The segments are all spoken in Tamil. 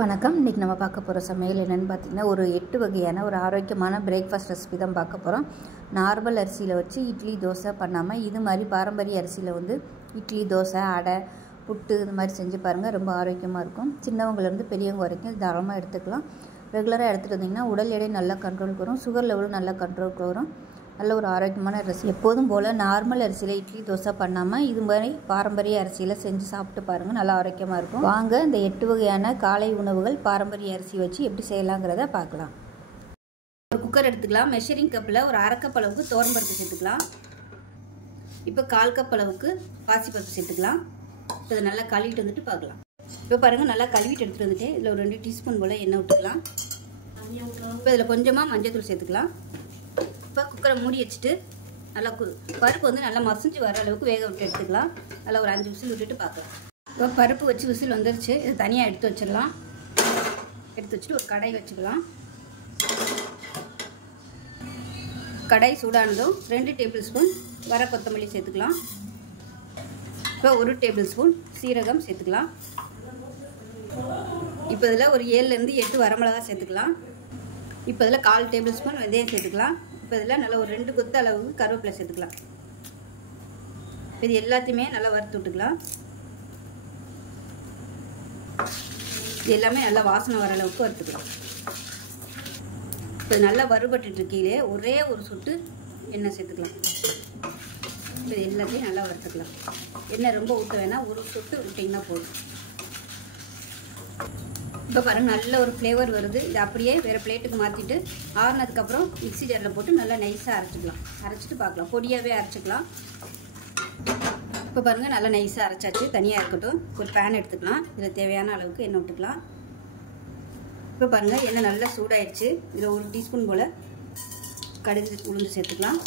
வணக்கம். இன்றைக்கி நம்ம பார்க்க போகிற சமையல் என்னென்னு பார்த்திங்கன்னா, ஒரு 8 வகையான ஒரு ஆரோக்கியமான பிரேக்ஃபாஸ்ட் ரெசிபி தான் பார்க்க போகிறோம். நார்மல் அரிசியில் வச்சு இட்லி தோசை பண்ணாமல் இது மாதிரி பாரம்பரிய அரிசியில் வந்து இட்லி தோசை அடை புட்டு இது மாதிரி செஞ்சு பாருங்கள். ரொம்ப ஆரோக்கியமாக இருக்கும். சின்னவங்கலேருந்து பெரியவங்க வரைக்கும் தாராளமாக எடுத்துக்கலாம். ரெகுலராக எடுத்துகிட்டு வந்திங்கன்னா உடல் எடை நல்லா கண்ட்ரோலுக்கு வரும். சுகர் லெவலும் நல்லா கண்ட்ரோலுக்கு வரும். நல்ல ஒரு ஆரோக்கியமான ரெசிபி. எப்போதும் போல் நார்மல் அரிசியில் இட்லி தோசை பண்ணாமல் இது மாதிரி பாரம்பரிய அரிசியில் செஞ்சு சாப்பிட்டு பாருங்கள். நல்லா ஆரோக்கியமாக இருக்கும். வாங்க இந்த 8 வகையான காலை உணவுகள் பாரம்பரிய அரிசி வச்சு எப்படி செய்யலாங்கிறத பார்க்கலாம். ஒரு குக்கர் எடுத்துக்கலாம். மெஷரிங் கப்பில் ஒரு 1/2 கப் அளவுக்கு துவரம்பருப்பு சேர்த்துக்கலாம். இப்போ 1/4 கப் அளவுக்கு பாசிப்பருப்பு சேர்த்துக்கலாம். இப்போ இதை நல்லா கழுவிட்டு வந்துட்டு பார்க்கலாம். இப்போ பாருங்கள், நல்லா கழுவிட்டு எடுத்துகிட்டு வந்துட்டு இதில் ஒரு 2 டீஸ்பூன் போல் எண்ணெய் விட்டுக்கலாம். இப்போ இதில் கொஞ்சமாக மஞ்சள் சேர்த்துக்கலாம். இப்போ குக்கரை மூடி வச்சுட்டு நல்லா பருப்பு வந்து நல்லா மசிஞ்சு வர அளவுக்கு வேக விட்டு எடுத்துக்கலாம். நல்லா ஒரு 5 விசில் விட்டுட்டு பார்க்கலாம். இப்போ பருப்பு வச்சு விசில் வந்துருச்சு. இது தனியாக எடுத்து வச்சிடலாம். எடுத்து வச்சுட்டு ஒரு கடாய் வச்சுக்கலாம். கடாய் சூடானதும் 2 டேபிள் ஸ்பூன் வர கொத்தமல்லி சேர்த்துக்கலாம். இப்போ 1 டேபிள் ஸ்பூன் சீரகம் சேர்த்துக்கலாம். இப்போ இதில் ஒரு 7லேருந்து 8 வரமிளகாய் சேர்த்துக்கலாம். இப்போ இதில் 1/4 டேபிள் ஸ்பூன் வெந்தயம் சேர்த்துக்கலாம். இப்போ இதில் நல்லா ஒரு 2 கொத்து அளவுக்கு கருவேப்பிலை சேர்த்துக்கலாம். இது எல்லாத்தையுமே நல்லா வறுத்து விட்டுக்கலாம். இது எல்லாமே நல்லா வாசனை வர அளவுக்கு வறுத்துக்கலாம். இப்போ நல்லா வறுபட்டு இருக்கையிலே ஒரே ஒரு சொட்டு எண்ணெய் சேர்த்துக்கலாம். இது எல்லாத்தையும் நல்லா வறுத்துக்கலாம். எண்ணெய் ரொம்ப ஊற்ற வேணாம், ஒரு சொட்டு விட்டிங்கன்னா போதும். இப்போ பாருங்கள், நல்ல ஒரு ஃப்ளேவர் வருது. இது அப்படியே வேறு பிளேட்டுக்கு மாற்றிட்டு ஆறுனதுக்கப்புறம் மிக்ஸி ஜாரில் போட்டு நல்லா நைஸாக அரைச்சிக்கலாம். அரைச்சிட்டு பார்க்கலாம். பொடியாகவே அரைச்சிக்கலாம். இப்போ பாருங்கள், நல்லா நைஸாக அரைச்சாச்சு. தனியாக இருக்கட்டும். ஒரு பேன் எடுத்துக்கலாம். இதில் தேவையான அளவுக்கு எண்ணெய் விட்டுக்கலாம். இப்போ பாருங்கள், எண்ணெய் நல்லா சூடாயிடுச்சு. இதில் 1 டீஸ்பூன் போல் கடுகு உளுந்து சேர்த்துக்கலாம்.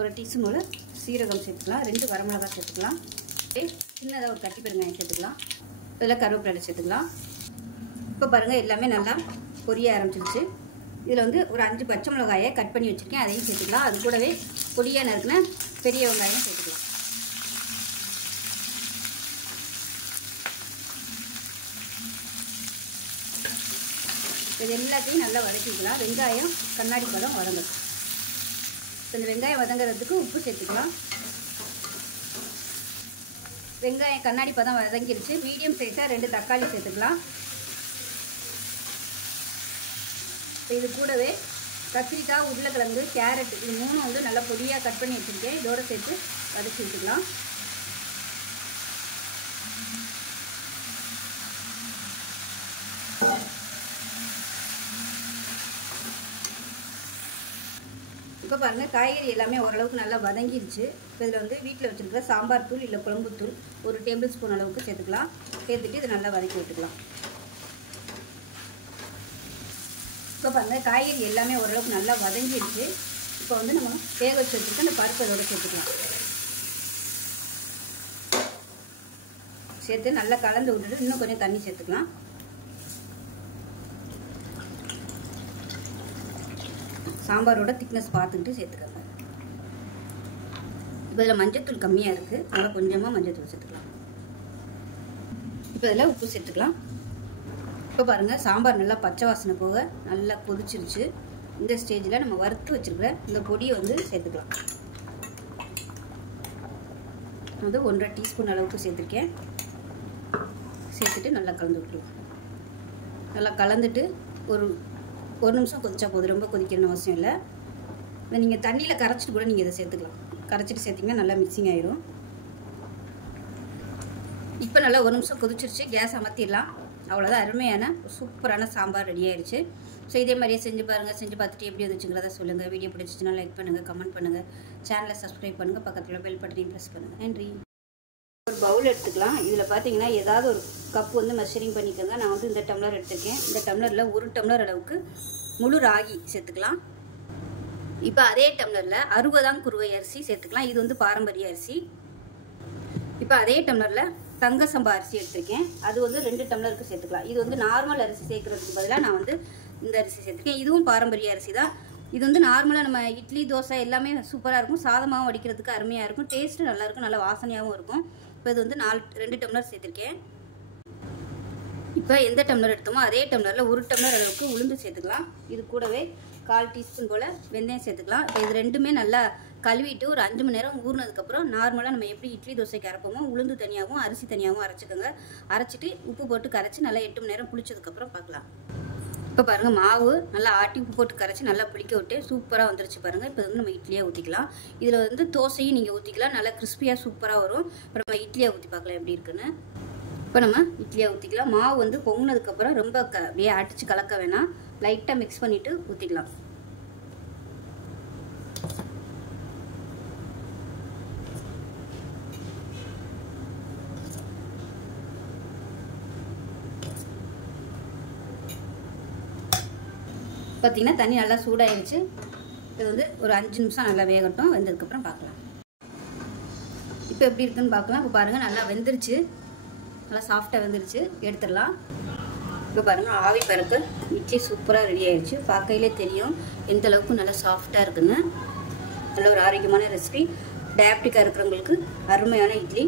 1 டீஸ்பூன் போல் சீரகம் சேர்த்துக்கலாம். 2 வரமிளகாய் சேர்த்துக்கலாம். சின்னதாக ஒரு கட்டி பெருங்காயம் சேர்த்துக்கலாம். இதில் கருவேப்பிலை சேர்த்துக்கலாம். இப்போ பாருங்கள், எல்லாமே நல்லா பொரிய ஆரம்பிச்சிருச்சு. இதில் வந்து ஒரு 5 பச்சை மிளகாயை கட் பண்ணி வச்சுருக்கேன். அதையும் சேர்த்துக்கலாம். அது கூடவே பொடியாக நறுக்குன பெரிய வெங்காயம் சேர்த்துக்கலாம். இது எல்லாத்தையும் நல்லா வதக்கிக்கலாம். வெங்காயம் கண்ணாடி பதம் வதங்கணும். இந்த வெங்காயம் வதங்கிறதுக்கு உப்பு சேர்த்துக்கலாம். வெங்காயம் கண்ணாடி பதம் வதங்கிருச்சு. மீடியம் சைஸாக 2 தக்காளி சேர்த்துக்கலாம். இது கூடவே கத்திரிக்காய், உருளைக்கிழங்கு, கேரட் இது 3 வந்து நல்லா பொடியாக கட் பண்ணி வச்சுருக்கேன். இதோடு சேர்த்து வதக்கி விட்டுக்கலாம். இப்போ பாருங்கள், காய்கறி எல்லாமே ஓரளவுக்கு நல்லா வதங்கிருச்சு. இப்போ இதில் வந்து வீட்டில் வச்சுருக்கிற சாம்பார் தூள் இல்லை குழம்புத்தூள் 1 டேபிள் ஸ்பூன் அளவுக்கு சேர்த்துக்கலாம். சேர்த்துட்டு இதை நல்லா வதக்கி விட்டுக்கலாம். இப்போ பாருங்கள், காய்கறி எல்லாமே ஓரளவுக்கு நல்லா வதங்கிடுச்சு. இப்போ வந்து நம்ம வேக வச்சு வச்சுருக்க அந்த பருப்பு அதோட சேர்த்துக்கலாம். சேர்த்து நல்லா கலந்து விட்டுட்டு இன்னும் கொஞ்சம் தண்ணி சேர்த்துக்கலாம். சாம்பாரோட திக்னஸ் பார்த்துக்கிட்டு சேர்த்துக்கோங்க. இப்போ இதில் மஞ்சத்தூள் கம்மியாக இருக்குது. அதனால் கொஞ்சமாக மஞ்சத்தூள் சேர்த்துக்கலாம். இப்போ இதில் உப்பு சேர்த்துக்கலாம். இப்போ பாருங்கள், சாம்பார் நல்லா பச்சை வாசனை போக நல்லா கொதிச்சிருச்சு. இந்த ஸ்டேஜில் நம்ம வறுத்து வச்சுருக்கிற இந்த பொடியை வந்து சேர்த்துக்கலாம். அது 1/2 டீஸ்பூன் அளவுக்கு சேர்த்துருக்கேன். சேர்த்துட்டு நல்லா கலந்து விட்டுருவோம். நல்லா கலந்துட்டு ஒரு நிமிஷம் கொதிச்சா போதும். ரொம்ப கொதிக்கணும்னு அவசியம் இல்லை. இதை நீங்கள் தண்ணியில் கரைச்சிட்டு கூட நீங்கள் இதை சேர்த்துக்கலாம். கரைச்சிட்டு சேர்த்திங்கன்னா நல்லா மிக்சிங் ஆயிரும். இப்போ நல்லா 1 நிமிஷம் கொதிச்சிருச்சு. கேஸ் அமர்த்திடலாம். அவ்வளோதான். அருமையான சூப்பரான சாம்பார் ரெடி ஆயிடுச்சு. ஸோ இதே மாதிரியே செஞ்சு பாருங்கள். செஞ்சு பார்த்துட்டு எப்படி வந்துச்சுங்கிறத சொல்லுங்கள். வீடியோ பிடிச்சிச்சுன்னா லைக் பண்ணுங்கள், கமெண்ட் பண்ணுங்கள், சேனலை சப்ஸ்கிரைப் பண்ணுங்கள், பக்கத்தில் பெல் பட்டனையும் ப்ரெஸ் பண்ணுங்கள். நன்றி. ஒரு பவுல் எடுத்துக்கலாம். இதில் பார்த்தீங்கன்னா ஏதாவது ஒரு கப் வந்து மெஷரிங் பண்ணிக்கோங்க. நான் வந்து இந்த டம்ளர் எடுத்துருக்கேன். இந்த டம்ளரில் 1 டம்ளர் அளவுக்கு முழு ராகி சேர்த்துக்கலாம். இப்போ அதே டம்ளரில் 60 குருவை அரிசி சேர்த்துக்கலாம். இது வந்து பாரம்பரிய அரிசி. இப்போ அதே டம்ளரில் தங்க சம்பா அரிசி எடுத்திருக்கேன். அது வந்து 2 டம்ளருக்கு சேர்த்துக்கலாம். இது வந்து நார்மல் அரிசி சேர்க்கறதுக்கு பதிலாக நான் வந்து இந்த அரிசி சேர்த்துருக்கேன். இதுவும் பாரம்பரிய அரிசி தான். இது வந்து நார்மலாக நம்ம இட்லி தோசை எல்லாமே சூப்பராக இருக்கும். சாதமாகவும் வடிக்கிறதுக்கு அருமையாக இருக்கும். டேஸ்ட்டு நல்லாயிருக்கும். நல்லா வாசனையாகவும் இருக்கும். இப்போ இது வந்து 2 டம்ளர் சேர்த்துருக்கேன். இப்போ எந்த டம்ளர் எடுத்தோமோ அதே டம்ளரில் 1 டம்ளர் அளவுக்கு உளுந்து சேர்த்துக்கலாம். இது கூடவே 1/4 டீஸ்பூன் போல் வெந்தயம் சேர்த்துக்கலாம். இப்போ இது ரெண்டுமே நல்லா கழுவிட்டு ஒரு 5 மணி நேரம் ஊறினதுக்கப்புறம் நார்மலாக நம்ம எப்படி இட்லி தோசைக்கு அரைப்போமோ உளுந்து தனியாகவும் அரிசி தனியாகவும் அரைச்சிக்கோங்க. அரைச்சிட்டு உப்பு போட்டு கரைச்சி நல்லா 8 மணி நேரம் புளிச்சதுக்கப்புறம் பார்க்கலாம். இப்போ பாருங்கள் மாவு நல்லா ஆட்டி உப்பு போட்டு கரைச்சி நல்லா புளிக்க விட்டு சூப்பராக வந்துருச்சு பாருங்கள். இப்போ வந்து நம்ம இட்லியாக ஊற்றிக்கலாம். இதில் வந்து தோசையும் நீங்கள் ஊற்றிக்கலாம். நல்லா கிறிஸ்பியாக சூப்பராக வரும். இப்போ நம்ம இட்லியாக ஊற்றி பார்க்கலாம் எப்படி இருக்குன்னு. இப்போ நம்ம இட்லியாக ஊற்றிக்கலாம். மாவு வந்து பொங்கினதுக்கப்புறம் ரொம்ப அப்படியே அடித்து கலக்க வேணாம். லைட்டாக மிக்ஸ் பண்ணிவிட்டு ஊற்றிக்கலாம். பார்த்தீங்கன்னா தண்ணி நல்லா சூடாயிருச்சு. இது வந்து ஒரு 5 நிமிஷம் நல்லா வேகட்டும். வெந்ததுக்கப்புறம் பார்க்கலாம். இப்போ எப்படி இருக்குன்னு பார்க்கலாம். இப்போ பாருங்கள் நல்லா வெந்துருச்சு. நல்லா சாஃப்டாக வெந்துருச்சு. எடுத்துடலாம். இப்போ பாருங்கள் ஆவி பறக்கு இட்லி சூப்பராக ரெடி ஆயிடுச்சு. பார்க்கையிலே தெரியும் எந்த அளவுக்கு நல்லா சாஃப்டாக இருக்குன்னு. நல்ல ஒரு ஆரோக்கியமான ரெசிபி. டயபெட்டிக்காக இருக்கிறவங்களுக்கு அருமையான இட்லி.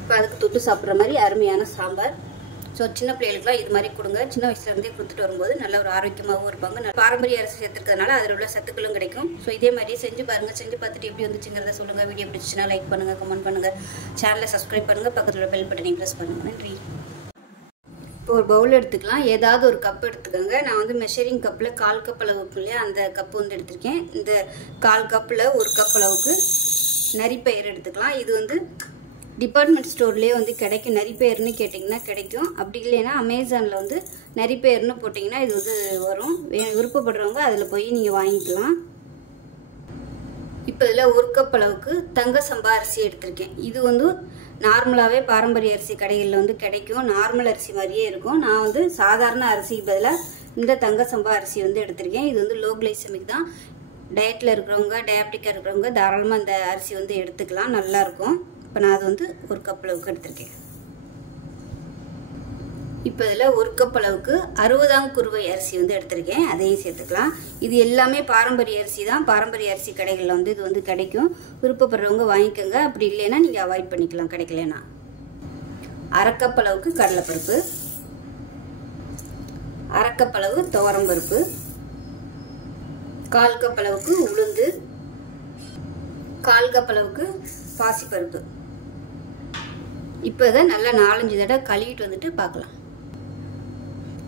இப்போ அதுக்கு தொட்டு சாப்பிட்ற மாதிரி அருமையான சாம்பார். ஸோ சின்ன பிள்ளைகளுக்குலாம் இது மாதிரி கொடுங்க. சின்ன வயசுலேருந்தே கொடுத்துட்டு வரும்போது நல்ல ஒரு ஆரோக்கியமாகவும் இருப்பாங்க. பாரம்பரிய அரிசி சேர்த்துக்கிறதுனால அதில் உள்ள சத்துக்களும் கிடைக்கும். ஸோ இதே மாதிரியே செஞ்சு பாருங்கள். செஞ்சு பார்த்துட்டு எப்படி வந்துச்சுங்கிறத சொல்லுங்கள். வீடியோ பிடிச்சிச்சுன்னா லைக் பண்ணுங்கள், கமெண்ட் பண்ணுங்கள், சேனலை சப்ஸ்கிரைப் பண்ணுங்கள், பக்கத்தில் உள்ள பெல் பட்டனை ப்ரெஸ் பண்ணுங்கள். நன்றி. இப்போ ஒரு பவுல் எடுத்துக்கலாம். ஏதாவது ஒரு கப் எடுத்துக்கோங்க. நான் வந்து மெஷரிங் கப்பில் 1/4 கப் அளவுக்கு இல்லையா அந்த கப்பு வந்து எடுத்திருக்கேன். இந்த 1/4 கப்பில் 1 கப் அளவுக்கு நரிப்பயிர் எடுத்துக்கலாம். இது வந்து டிபார்ட்மெண்ட் ஸ்டோர்லேயே வந்து கிடைக்கும். நரிப்பயிர்னு கேட்டிங்கன்னா கிடைக்கும். அப்படி இல்லைன்னா அமேசானில் வந்து நரிப்பயிர்னு போட்டிங்கன்னா இது வந்து வரும். விருப்பப்படுறவங்க அதில் போய் நீங்கள் வாங்கிக்கலாம். இப்போ இதில் 1 கப் அளவுக்கு தங்க சம்பா அரிசி எடுத்திருக்கேன். இது வந்து நார்மலாகவே பாரம்பரிய அரிசி கடைகளில் வந்து கிடைக்கும். நார்மல் அரிசி மாதிரியே இருக்கும். நான் வந்து சாதாரண அரிசிக்கு பதிலாக இந்த தங்க சம்பா அரிசி வந்து எடுத்திருக்கேன். இது வந்து லோ கிளைசமிக் தான். டயட்டில் இருக்கிறவங்க, டயபெட்டிக்காக இருக்கிறவங்க தாராளமாக இந்த அரிசி வந்து எடுத்துக்கலாம். நல்லாயிருக்கும். இப்போ நான் அது வந்து 1 கப் அளவுக்கு எடுத்திருக்கேன். இப்போ இதில் 1 கப் அளவுக்கு 60ஆம் குருவை அரிசி வந்து எடுத்திருக்கேன். அதையும் சேர்த்துக்கலாம். இது எல்லாமே பாரம்பரிய அரிசி தான். பாரம்பரிய அரிசி கடைகளில் வந்து இது வந்து கிடைக்கும். விருப்பப்படுறவங்க வாங்கிக்கோங்க. அப்படி இல்லைன்னா நீங்கள் அவாய்ட் பண்ணிக்கலாம் கிடைக்கலனா. 1/2 கப் அளவுக்கு கடலைப்பருப்பு, 1/2 கப் அளவு துவரம்பருப்பு, 1/4 கப் அளவுக்கு உளுந்து, 1/4 கப் அளவுக்கு பாசிப்பருப்பு. இப்போ இதை நல்லா 4-5 தடவை கழுவிட்டு வந்துட்டு பார்க்கலாம்.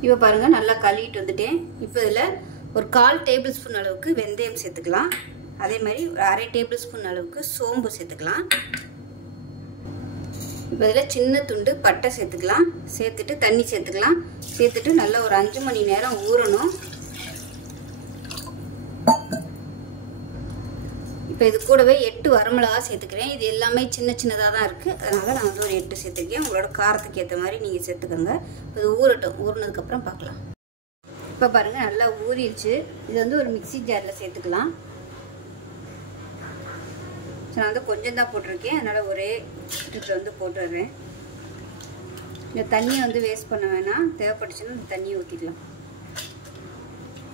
இப்போ பாருங்கள் நல்லா கழுவிட்டு வந்துட்டேன். இப்போ இதில் ஒரு 1/4 டேபிள் ஸ்பூன் அளவுக்கு வெந்தயம் சேர்த்துக்கலாம். அதே மாதிரி ஒரு 1/2 டேபிள் ஸ்பூன் அளவுக்கு சோம்பு சேர்த்துக்கலாம். இப்போ இதில் சின்ன துண்டு பட்டை சேர்த்துக்கலாம். சேர்த்துட்டு தண்ணி சேர்த்துக்கலாம். சேர்த்துட்டு நல்லா ஒரு 5 மணி நேரம் ஊறணும். இப்போ இது கூடவே 8 வரமிளகா சேர்த்துக்கிறேன். இது எல்லாமே சின்ன சின்னதாக தான் இருக்குது. அதனால் நான் வந்து ஒரு 8 சேர்த்துருக்கேன். உங்களோட காரத்துக்கு ஏற்ற மாதிரி நீங்கள் சேர்த்துக்கோங்க. இப்போ இது ஊறட்டும். ஊறினதுக்கப்புறம் பார்க்கலாம். இப்போ பாருங்கள் நல்லா ஊறிடுச்சு. இது வந்து ஒரு மிக்சி ஜாரில் சேர்த்துக்கலாம். ஸோ நான் வந்து கொஞ்சம் தான் போட்டிருக்கேன். அதனால் ஒரே ட்ரிப்பில் வந்து போட்டுடுறேன். இந்த தண்ணியை வந்து வேஸ்ட் பண்ண வேணாம். தேவைப்பட்டுச்சுன்னா இந்த தண்ணியை ஊற்றிக்கலாம்.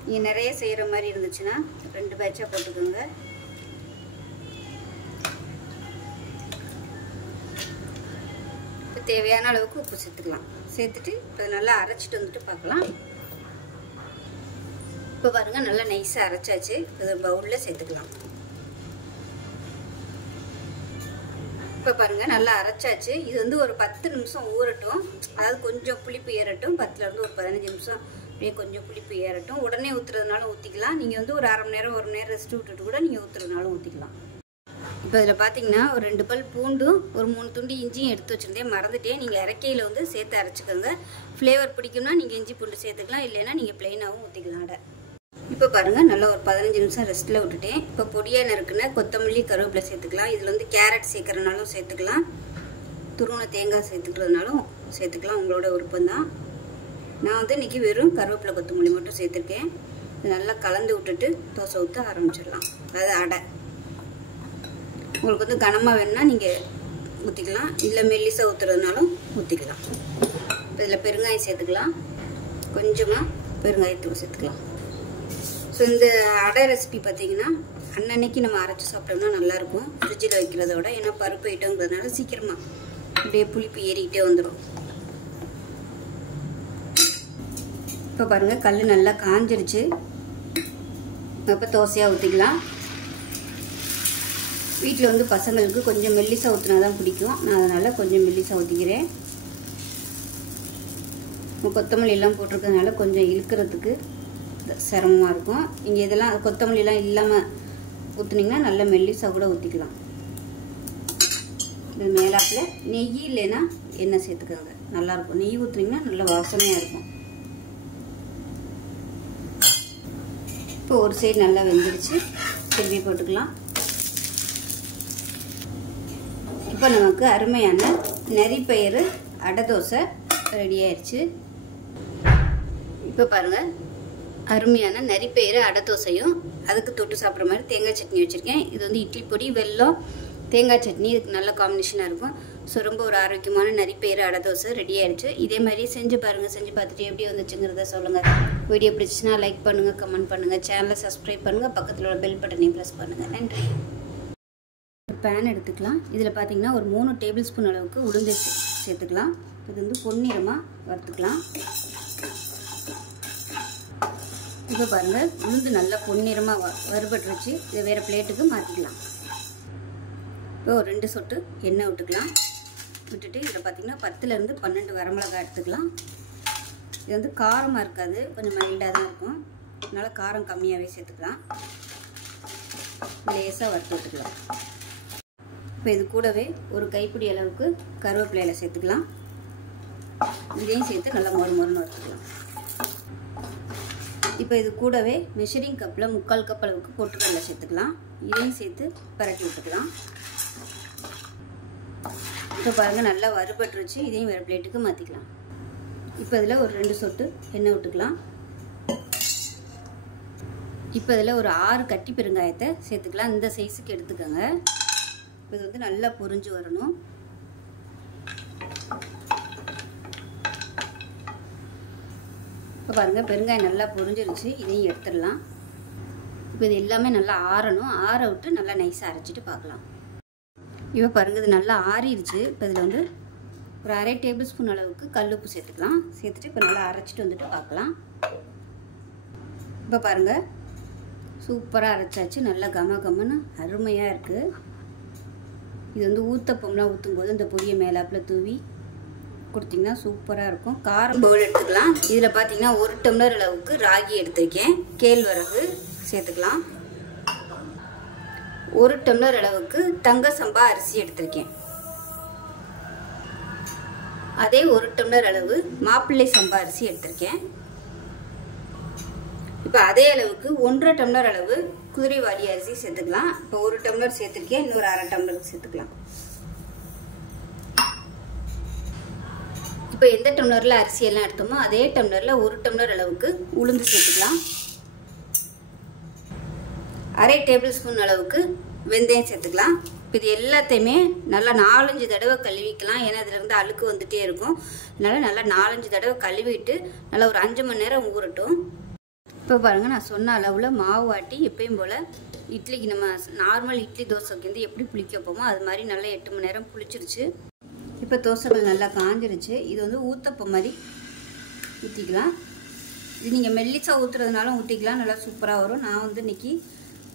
நீங்கள் நிறைய செய்கிற மாதிரி இருந்துச்சுன்னா 2 பேட்சாக போட்டுக்கோங்க. தேவையான அளவுக்கு உப்பு சேர்த்துக்கலாம். சேர்த்துட்டு இப்போ நல்லா அரைச்சிட்டு வந்துட்டு பார்க்கலாம். இப்போ பாருங்கள் நல்லா நைஸாக அரைச்சாச்சு. இது ஒரு பவுலில் சேர்த்துக்கலாம். இப்போ பாருங்கள் நல்லா அரைச்சாச்சு. இது வந்து ஒரு 10 நிமிஷம் ஊறட்டும். அதாவது கொஞ்சம் புளிப்பு ஏறட்டும். 10லேருந்து ஒரு 15 நிமிஷம் அப்படியே கொஞ்சம் புளிப்பு ஏறட்டும். உடனே ஊற்றுறதுனாலும் ஊற்றிக்கலாம். நீங்கள் வந்து ஒரு 1/2 மணி நேரம் 1 மணி நேரம் ரெஸ்ட் விட்டுட்டு கூட நீங்கள் ஊற்றுறதுனாலும் ஊற்றிக்கலாம். இப்போ இதில் பார்த்தீங்கன்னா ஒரு 2 பல் பூண்டும் ஒரு 3 துண்டு இஞ்சியும் எடுத்து வச்சுருந்தேன். மறந்துட்டேன். நீங்கள் இறக்கையில் வந்து சேர்த்து அரைச்சிக்கோங்க. ஃப்ளேவர் பிடிக்கும்னா நீங்கள் இஞ்சி பூண்டு சேர்த்துக்கலாம். இல்லைன்னா நீங்கள் ப்ளைனாகவும் ஊற்றிக்கலாம். அடை இப்போ பாருங்கள் நல்லா ஒரு 15 நிமிஷம் ரெஸ்ட்டில் விட்டுட்டேன். இப்போ பொடியாக நறுக்குன கொத்தமல்லி கருவேப்பிலை சேர்த்துக்கலாம். இதில் வந்து கேரட் சேர்க்குறதுனாலும் சேர்த்துக்கலாம். துருவன தேங்காய் சேர்த்துக்கிறதுனாலும் சேர்த்துக்கலாம். உங்களோட விருப்பம்தான். நான் வந்து இன்றைக்கி வெறும் கருவேப்பிலை கொத்தமல்லி மட்டும் சேர்த்துருக்கேன். இது நல்லா கலந்து விட்டுட்டு தோசை ஊற்ற ஆரம்பிச்சிடலாம். அதாவது அடை உங்களுக்கு வந்து கனமாக வேணுன்னா நீங்கள் ஊற்றிக்கலாம். இல்லை மெல்லிசாக ஊற்றுறதுனாலும் ஊற்றிக்கலாம். இப்போ இதில் பெருங்காயம் சேர்த்துக்கலாம். கொஞ்சமாக பெருங்காயத்தூள் சேர்த்துக்கலாம். ஸோ இந்த அடை ரெசிபி பார்த்தீங்கன்னா அன்னன்னைக்கு நம்ம அரைச்சி சாப்பிட்டோம்னா நல்லாயிருக்கும். ஃப்ரிட்ஜில் வைக்கிறத விட. ஏன்னா பருப்பு ஐட்டங்கிறதுனால சீக்கிரமாக அப்படியே புளிப்பு ஏறிக்கிட்டே வந்துடும். இப்போ பாருங்கள் கல் நல்லா காஞ்சிருச்சு. இப்போ தோசையாக ஊற்றிக்கலாம். வீட்டில் வந்து பசங்களுக்கு கொஞ்சம் மெல்லிசாக ஊற்றினா தான் பிடிக்கும். நான் அதனால் கொஞ்சம் மெல்லிசாக ஊற்றிக்கிறேன். கொத்தமல்லி எல்லாம் போட்டிருக்கிறதுனால கொஞ்சம் இழுக்கிறதுக்கு சிரமமாக இருக்கும். நீங்கள் இதெல்லாம் கொத்தமல்லிலாம் இல்லாமல் ஊற்றுனீங்கன்னா நல்லா மெல்லிசாக கூட ஊற்றிக்கலாம். இது மேலாப்பில் நெய் இல்லைன்னா எண்ணெய் சேர்த்துக்கோங்க, நல்லாயிருக்கும். நெய் ஊற்றுனீங்கன்னா நல்லா வாசனையாக இருக்கும். இப்போ ஒரு சைடு நல்லா வெந்துடுச்சு, திருப்பி போட்டுக்கலாம். இப்போ நமக்கு அருமையான நரிப்பயிறு அடை தோசை ரெடி ஆயிடுச்சு. இப்போ பாருங்கள், அருமையான நரிப்பயிறு அடை தோசையும் அதுக்கு தொட்டு சாப்பிட்ற மாதிரி தேங்காய் சட்னி வச்சுருக்கேன். இது வந்து இட்லி பொடி, வெல்லம், தேங்காய் சட்னி இதுக்கு நல்ல காம்பினேஷனாக இருக்கும். ஸோ ரொம்ப ஒரு ஆரோக்கியமான நரிப்பயிறு அடை தோசை ரெடி ஆயிடுச்சு. இதே மாதிரி செஞ்சு பாருங்கள். செஞ்சு பார்த்துட்டு எப்படி வந்துச்சுங்கிறத சொல்லுங்கள். வீடியோ பிடிச்சிச்சுன்னா லைக் பண்ணுங்கள், கமெண்ட் பண்ணுங்கள், சேனலை சப்ஸ்கிரைப் பண்ணுங்கள், பக்கத்தில் உள்ள பெல் பட்டனையும் ப்ரெஸ் பண்ணுங்கள். நன்றி. பேன் எடுத்துக்கலாம். இதில் பார்த்தீங்கன்னா ஒரு 3 டேபிள் ஸ்பூன் அளவுக்கு உளுந்து சேர்த்துக்கலாம். இது வந்து பொன்னிறமாக வறுத்துக்கலாம். இப்போ பாருங்கள், உளுந்து நல்லா பொன்னிறமாக வறுபட்டுருச்சு. இதை வேறு பிளேட்டுக்கு மாற்றிக்கலாம். இப்போ ஒரு 2 சொட்டு எண்ணெய் விட்டுக்கலாம். விட்டுட்டு இதில் பார்த்திங்கன்னா 10லேருந்து 12 வரமிளகாய் எடுத்துக்கலாம். இது வந்து காரமாக இருக்காது, கொஞ்சம் மைல்டாக தான் இருக்கும். அதனால் காரம் கம்மியாகவே சேர்த்துக்கலாம். லேசாக வறுத்து விட்டுக்கலாம். இப்போ இது கூடவே ஒரு கைப்பிடி அளவுக்கு கருவேப்பிலையில் சேர்த்துக்கலாம். இதையும் சேர்த்து நல்லா மொறுமொறுன்னு வறுத்துக்கலாம். இப்போ இது கூடவே மெஷரிங் கப்பில் 3/4 கப் அளவுக்கு பொட்டுக்கடலை சேர்த்துக்கலாம். இதையும் சேர்த்து பரட்டி விட்டுக்கலாம். இப்போ பாருங்கள், நல்லா வறுபட்டுருச்சு. இதையும் வேறு பிளேட்டுக்கு மாற்றிக்கலாம். இப்போ இதில் ஒரு 2 சொட்டு எண்ணெய் விட்டுக்கலாம். இப்போ இதில் ஒரு 6 கட்டி பெருங்காயத்தை சேர்த்துக்கலாம். இந்த சைஸுக்கு எடுத்துக்கோங்க. இது வந்து நல்லா பொரிஞ்சு வரணும். இப்போ பாருங்கள், பெருங்காயம் நல்லா பொரிஞ்சிருச்சு. இதையும் எடுத்துடலாம். இப்போ இது எல்லாமே நல்லா ஆறணும். ஆற விட்டு நல்லா நைஸாக அரைச்சிட்டு பார்க்கலாம். இப்போ பாருங்கள், இது நல்லா ஆறிடுச்சு. இப்போ இதில் வந்து ஒரு 1/2 டேபிள் ஸ்பூன் அளவுக்கு கல்லுப்பு சேர்த்துக்கலாம். சேர்த்துட்டு இப்போ நல்லா அரைச்சிட்டு வந்துட்டு பார்க்கலாம். இப்போ பாருங்கள், சூப்பராக அரைச்சாச்சு. நல்லா கமன்னு அருமையாக இருக்குது. இது வந்து ஊத்தப்பம்லாம் ஊற்றும்போது இந்த பொடியை மேலாப்பில் தூவி கொடுத்திங்கன்னா சூப்பராக இருக்கும். காரம் பவுல் எடுத்துக்கலாம். இதில் பார்த்தீங்கன்னா 1 டம்ளர் அளவுக்கு ராகி எடுத்திருக்கேன். கேழ்வரகு சேர்த்துக்கலாம். 1 டம்ளர் அளவுக்கு தங்க சம்பா அரிசி எடுத்திருக்கேன். அதே 1 டம்ளர் அளவு மாப்பிள்ளை சம்பா அரிசி எடுத்திருக்கேன். இப்போ அதே அளவுக்கு 1.5 டம்ளர் அளவு குதிரைவாலி அரிசி சேர்த்துக்கலாம். இப்போ 1 டம்ளர் சேர்த்துருக்கேன், இன்னொரு 1/2 டம்ளருக்கு சேர்த்துக்கலாம். இப்போ எந்த டம்ளரில் அரிசி எல்லாம் எடுத்தோமோ அதே டம்ளரில் 1 டம்ளர் அளவுக்கு உளுந்து சேர்த்துக்கலாம். 1/2 டேபிள் ஸ்பூன் அளவுக்கு வெந்தயம் சேர்த்துக்கலாம். இது எல்லாத்தையுமே நல்லா 4-5 தடவை கழுவிக்கலாம். ஏன்னா இதிலிருந்து அழுக்கு வந்துட்டே இருக்கும். அதனால் நல்லா 4-5 தடவை கழுவிட்டு நல்லா ஒரு 5 மணி நேரம் ஊறட்டும். இப்போ பாருங்கள், நான் சொன்ன அளவில் மாவு ஆட்டி எப்பயும் போல் இட்லிக்கு நம்ம நார்மல் இட்லி தோசைக்கு வந்து எப்படி புளிக்க வைப்போமோ அது மாதிரி நல்லா 8 மணி நேரம் புளிச்சிருச்சு. இப்போ தோசைகள் நல்லா காஞ்சிருச்சு. இது வந்து ஊத்தப்பம் மாதிரி ஊற்றிக்கலாம். இது நீங்கள் மெல்லிசா ஊற்றுறதுனாலும் ஊற்றிக்கலாம், நல்லா சூப்பராக வரும். நான் வந்து இன்றைக்கி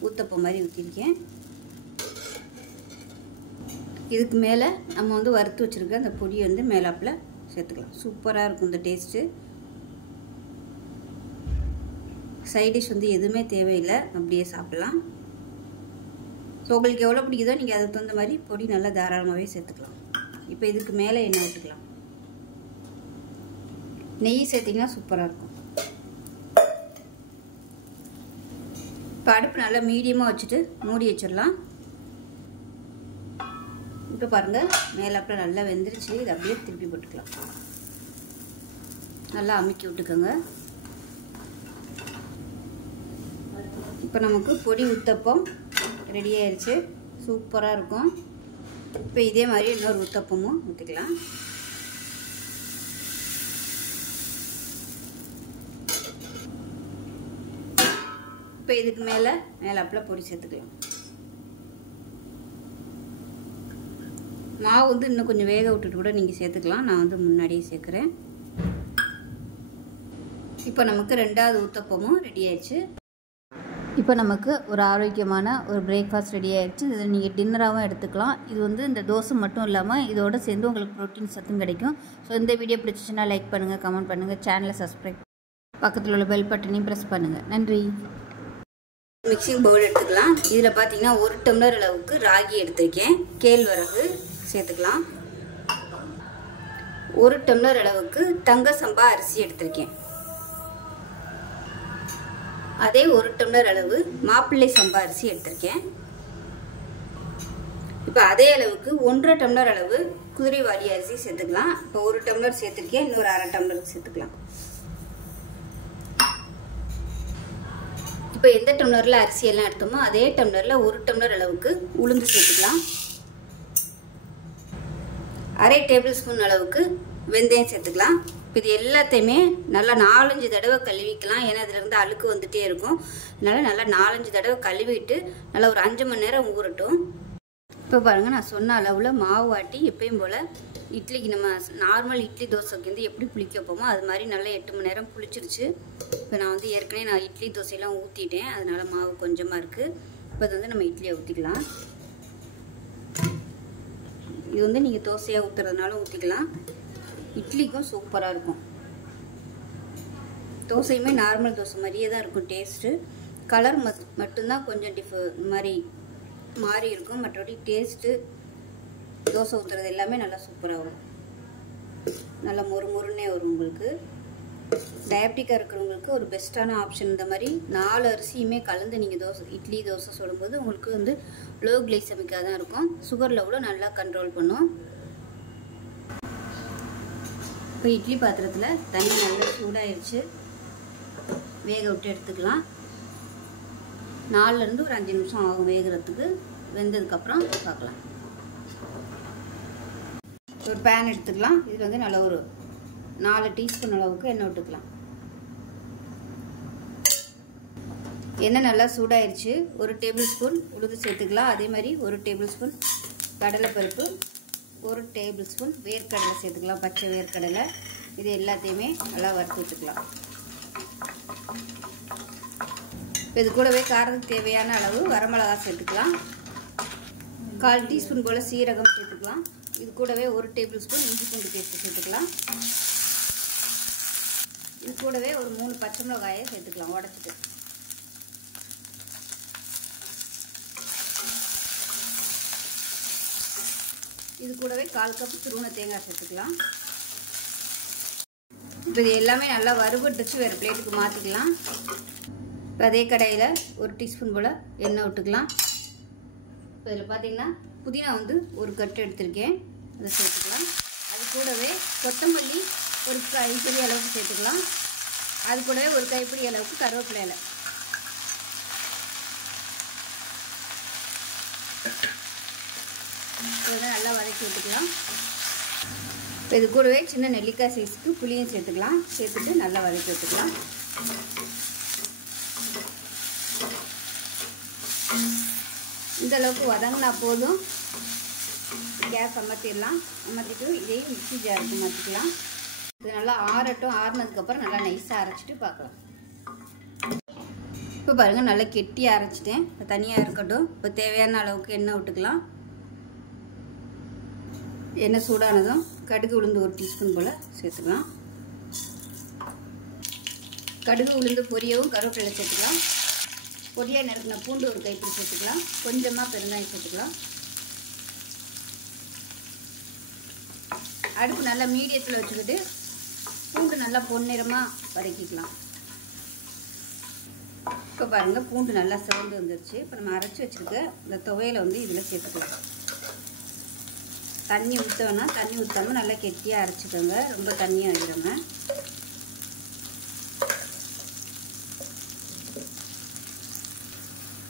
ஊத்தப்பம் மாதிரி ஊற்றிருக்கேன். இதுக்கு மேலே நம்ம வந்து வறுத்து வச்சுருக்க அந்த பொடியை வந்து மேலாப்பில் சேர்த்துக்கலாம். சூப்பராக இருக்கும் இந்த டேஸ்ட்டு. சைடிஷ் வந்து எதுவுமே தேவையில்லை, அப்படியே சாப்பிடலாம். ஸோ உங்களுக்கு எவ்வளோ பிடிக்குதோ நீங்கள் அதுக்கு தகுந்த மாதிரி பொடி நல்லா தாராளமாகவே சேர்த்துக்கலாம். இப்போ இதுக்கு மேலே எண்ணெய் விட்டுக்கலாம். நெய் சேர்த்திங்கன்னா சூப்பராக இருக்கும். இப்போ அடுப்பு நல்லா மீடியமாக வச்சுட்டு மூடி வச்சிடலாம். இப்போ பாருங்கள், மேலாப்பில் நல்லா வெந்துருச்சு. இதை அப்படியே திருப்பி போட்டுக்கலாம். நல்லா அமுக்கி விட்டுக்கோங்க. இப்போ நமக்கு பொடி ஊத்தப்பம் ரெடி ஆயிடுச்சு. சூப்பராக இருக்கும். இப்போ இதே மாதிரி இன்னொரு ஊத்தப்பமும் ஊற்றிக்கலாம். இப்போ இதுக்கு மேலாப்பில் பொடி சேர்த்துக்கலாம். மாவு வந்து இன்னும் கொஞ்சம் வேக விட்டுட்டு கூட நீங்கள் சேர்த்துக்கலாம். நான் வந்து முன்னாடியே சேர்க்குறேன். இப்போ நமக்கு ரெண்டாவது ஊத்தப்பமும் ரெடி ஆயிடுச்சு. இப்போ நமக்கு ஒரு ஆரோக்கியமான ஒரு பிரேக்ஃபாஸ்ட் ரெடி ஆயிடுச்சு. இதை நீங்கள் டின்னராகவும் எடுத்துக்கலாம். இது வந்து இந்த தோசை மட்டும் இல்லாமல் இதோட சேர்ந்து உங்களுக்கு ப்ரோட்டீன் சத்தும் கிடைக்கும். ஸோ இந்த வீடியோ பிடிச்சிச்சுன்னா லைக் பண்ணுங்கள், கமெண்ட் பண்ணுங்கள், சேனலை சப்ஸ்கிரைப், பக்கத்தில் உள்ள பெல் பட்டனையும் ப்ரெஸ் பண்ணுங்கள். நன்றி. மிக்சிங் பவுல் எடுத்துக்கலாம். இதில் பார்த்தீங்கன்னா 1 டம்ளர் அளவுக்கு ராகி எடுத்திருக்கேன். கேழ்வரகு சேர்த்துக்கலாம். 1 டம்ளர் அளவுக்கு தங்க சம்பா அரிசி எடுத்திருக்கேன். அதே 1 டம்ளர் அளவு மாப்பிள்ளை சம்பா அரிசி எடுத்திருக்கேன். இப்போ அதே அளவுக்கு 1.5 டம்ளர் அளவு குதிரைவாலி அரிசி சேர்த்துக்கலாம். இப்போ 1 டம்ளர் சேர்த்துருக்கேன், இன்னொரு 1/2 டம்ளருக்கு சேர்த்துக்கலாம். இப்போ எந்த டம்ளரில் அரிசி எல்லாம் எடுத்தோமோ அதே டம்ளரில் 1 டம்ளர் அளவுக்கு உளுந்து சேர்த்துக்கலாம். 1/2 டேபிள் ஸ்பூன் அளவுக்கு வெந்தயம் சேர்த்துக்கலாம். இது எல்லாத்தையுமே நல்லா 4-5 தடவை கழுவிக்கலாம். ஏன்னா அதிலிருந்து அழுக்கு வந்துட்டே இருக்கும். அதனால நல்லா 4-5 தடவை கழுவிட்டு நல்லா ஒரு 5 மணி நேரம் ஊறட்டும். இப்போ பாருங்கள், நான் சொன்ன அளவில் மாவு ஆட்டி எப்பயும் போல் இட்லிக்கு நம்ம நார்மல் இட்லி தோசைக்கு வந்து எப்படி புளிக்க வைப்போமோ அது மாதிரி நல்லா 8 மணி நேரம் புளிச்சிருச்சு. இப்போ நான் வந்து ஏற்கனவே இட்லி தோசையெல்லாம் ஊற்றிட்டேன். அதனால் மாவு கொஞ்சமாக இருக்குது. இப்போ இது வந்து நம்ம இட்லியை ஊற்றிக்கலாம். இது வந்து நீங்கள் தோசையாக ஊற்றுறதுனால ஊற்றிக்கலாம். இட்லிக்கும் சூப்பராக இருக்கும். தோசையுமே நார்மல் தோசை மாதிரியே தான் இருக்கும் டேஸ்ட்டு. கலர் மட்டும்தான் கொஞ்சம் மாறி இருக்கும். மற்றபடி டேஸ்ட்டு தோசை ஊற்றுறது எல்லாமே நல்லா சூப்பராக வரும். நல்லா மொறுமொறுன்னே வரும். உங்களுக்கு டயபெட்டிக்காக இருக்கிறவங்களுக்கு ஒரு பெஸ்ட்டான ஆப்ஷன். இந்த மாதிரி 4 அரிசியுமே கலந்து நீங்கள் இட்லி தோசை சுடும்போது உங்களுக்கு வந்து லோ கிளைசமிக்காக தான் இருக்கும். சுகர் லெவலும் நல்லா கண்ட்ரோல் பண்ணும். இப்போ இட்லி பாத்திரத்தில் தண்ணி நல்லா சூடாயிருச்சு. வேக விட்டு எடுத்துக்கலாம். 4லேருந்து ஒரு 5 நிமிஷம் ஆகும் வேகிறதுக்கு. வெந்ததுக்கப்புறம் பார்க்கலாம். ஒரு பேன் எடுத்துக்கலாம். இதில் வந்து நல்லா ஒரு 4 டீஸ்பூன் அளவுக்கு எண்ணெய் விட்டுக்கலாம். எண்ணெய் நல்லா சூடாயிருச்சு. 1 டேபிள் ஸ்பூன் உளுந்து சேர்த்துக்கலாம். அதே மாதிரி 1 டேபிள் ஸ்பூன் கடலைப்பருப்பு, 1 டேபிள் ஸ்பூன் வேர்க்கடலை சேர்த்துக்கலாம். பச்சை வேர்க்கடலை. இது எல்லாத்தையுமே நல்லா வறுத்து விட்டுக்கலாம். இது கூடவே காரத்துக்கு தேவையான அளவு வரமிளகா சேர்த்துக்கலாம். 1/4 டீஸ்பூன் போல் சீரகம் சேர்த்துக்கலாம். இது கூடவே 1 டேபிள் ஸ்பூன் இஞ்சி பூண்டு பேஸ்ட் சேர்த்துக்கலாம். இது கூடவே ஒரு 3 பச்சை மிளகாயை சேர்த்துக்கலாம் உடச்சிட்டு. இது கூடவே 1/4 கப் துருவன தேங்காய் சேர்த்துக்கலாம். இப்போ இது எல்லாமே நல்லா வறுபட்டுச்சு. வேறு பிளேட்டுக்கு மாற்றிக்கலாம். இப்போ அதே கடாயில் 1 டீஸ்பூன் போல் எண்ணெய் விட்டுக்கலாம். இப்போ இதில் பார்த்தீங்கன்னா புதினா வந்து 1 கட்டு எடுத்திருக்கேன். அதை சேர்த்துக்கலாம். அது கூடவே கொத்தமல்லி ஒரு கைப்பிடி அளவுக்கு சேர்த்துக்கலாம். அது கூடவே ஒரு கைப்பிடி அளவுக்கு கருவேப்பிலை இலை. நல்லா வதக்கி விட்டுக்கலாம். இப்போ இது கூடவே சின்ன நெல்லிக்காய் சைஸ்க்கு புளியும் சேர்த்துக்கலாம். சேர்த்துட்டு நல்லா வதக்கி விட்டுக்கலாம். இந்த அளவுக்கு வதங்கினா போதும். கேஸ் அமர்த்திடலாம். அமர்த்திட்டு இதையும் மிக்ஸி ஜாருக்கு மாற்றிக்கலாம். இது நல்லா ஆறட்டும். ஆறுனதுக்கப்புறம் நல்லா நைஸாக அரைச்சிட்டு பார்க்கலாம். இப்போ பாருங்கள், நல்லா கெட்டியாக அரைச்சிட்டேன். இப்போ தனியாக இருக்கட்டும். இப்போ தேவையான அளவுக்கு எண்ணெய் விட்டுக்கலாம். எண்ணெய் சூடானதும் கடுகு உளுந்து 1 டீஸ்பூன் போல் சேர்த்துக்கலாம். கடுகு உளுந்து பொரியவும் கருவேப்பிலை சேர்த்துக்கலாம். பொடியாக நறுக்கின பூண்டு ஒரு கைப்பிடி சேர்த்துக்கலாம். கொஞ்சமாக பெருங்காயம் சேர்த்துக்கலாம். அடுப்பு நல்லா மீடியத்தில் வச்சுக்கிட்டு பூண்டு நல்லா பொன்னிறமாக வதக்கிக்கலாம். இப்போ பாருங்கள், பூண்டு நல்லா சிவந்து வந்துருச்சு. இப்போ நம்ம அரைச்சி வச்சுருக்க இந்த துவையலை வந்து இதில் சேர்த்துக்கலாம். தண்ணி ஊற்றோன்னா தண்ணி ஊற்றாமல் நல்லா கெட்டியாக அரைச்சிக்கோங்க. ரொம்ப தண்ணியாக ஆகிடுங்க.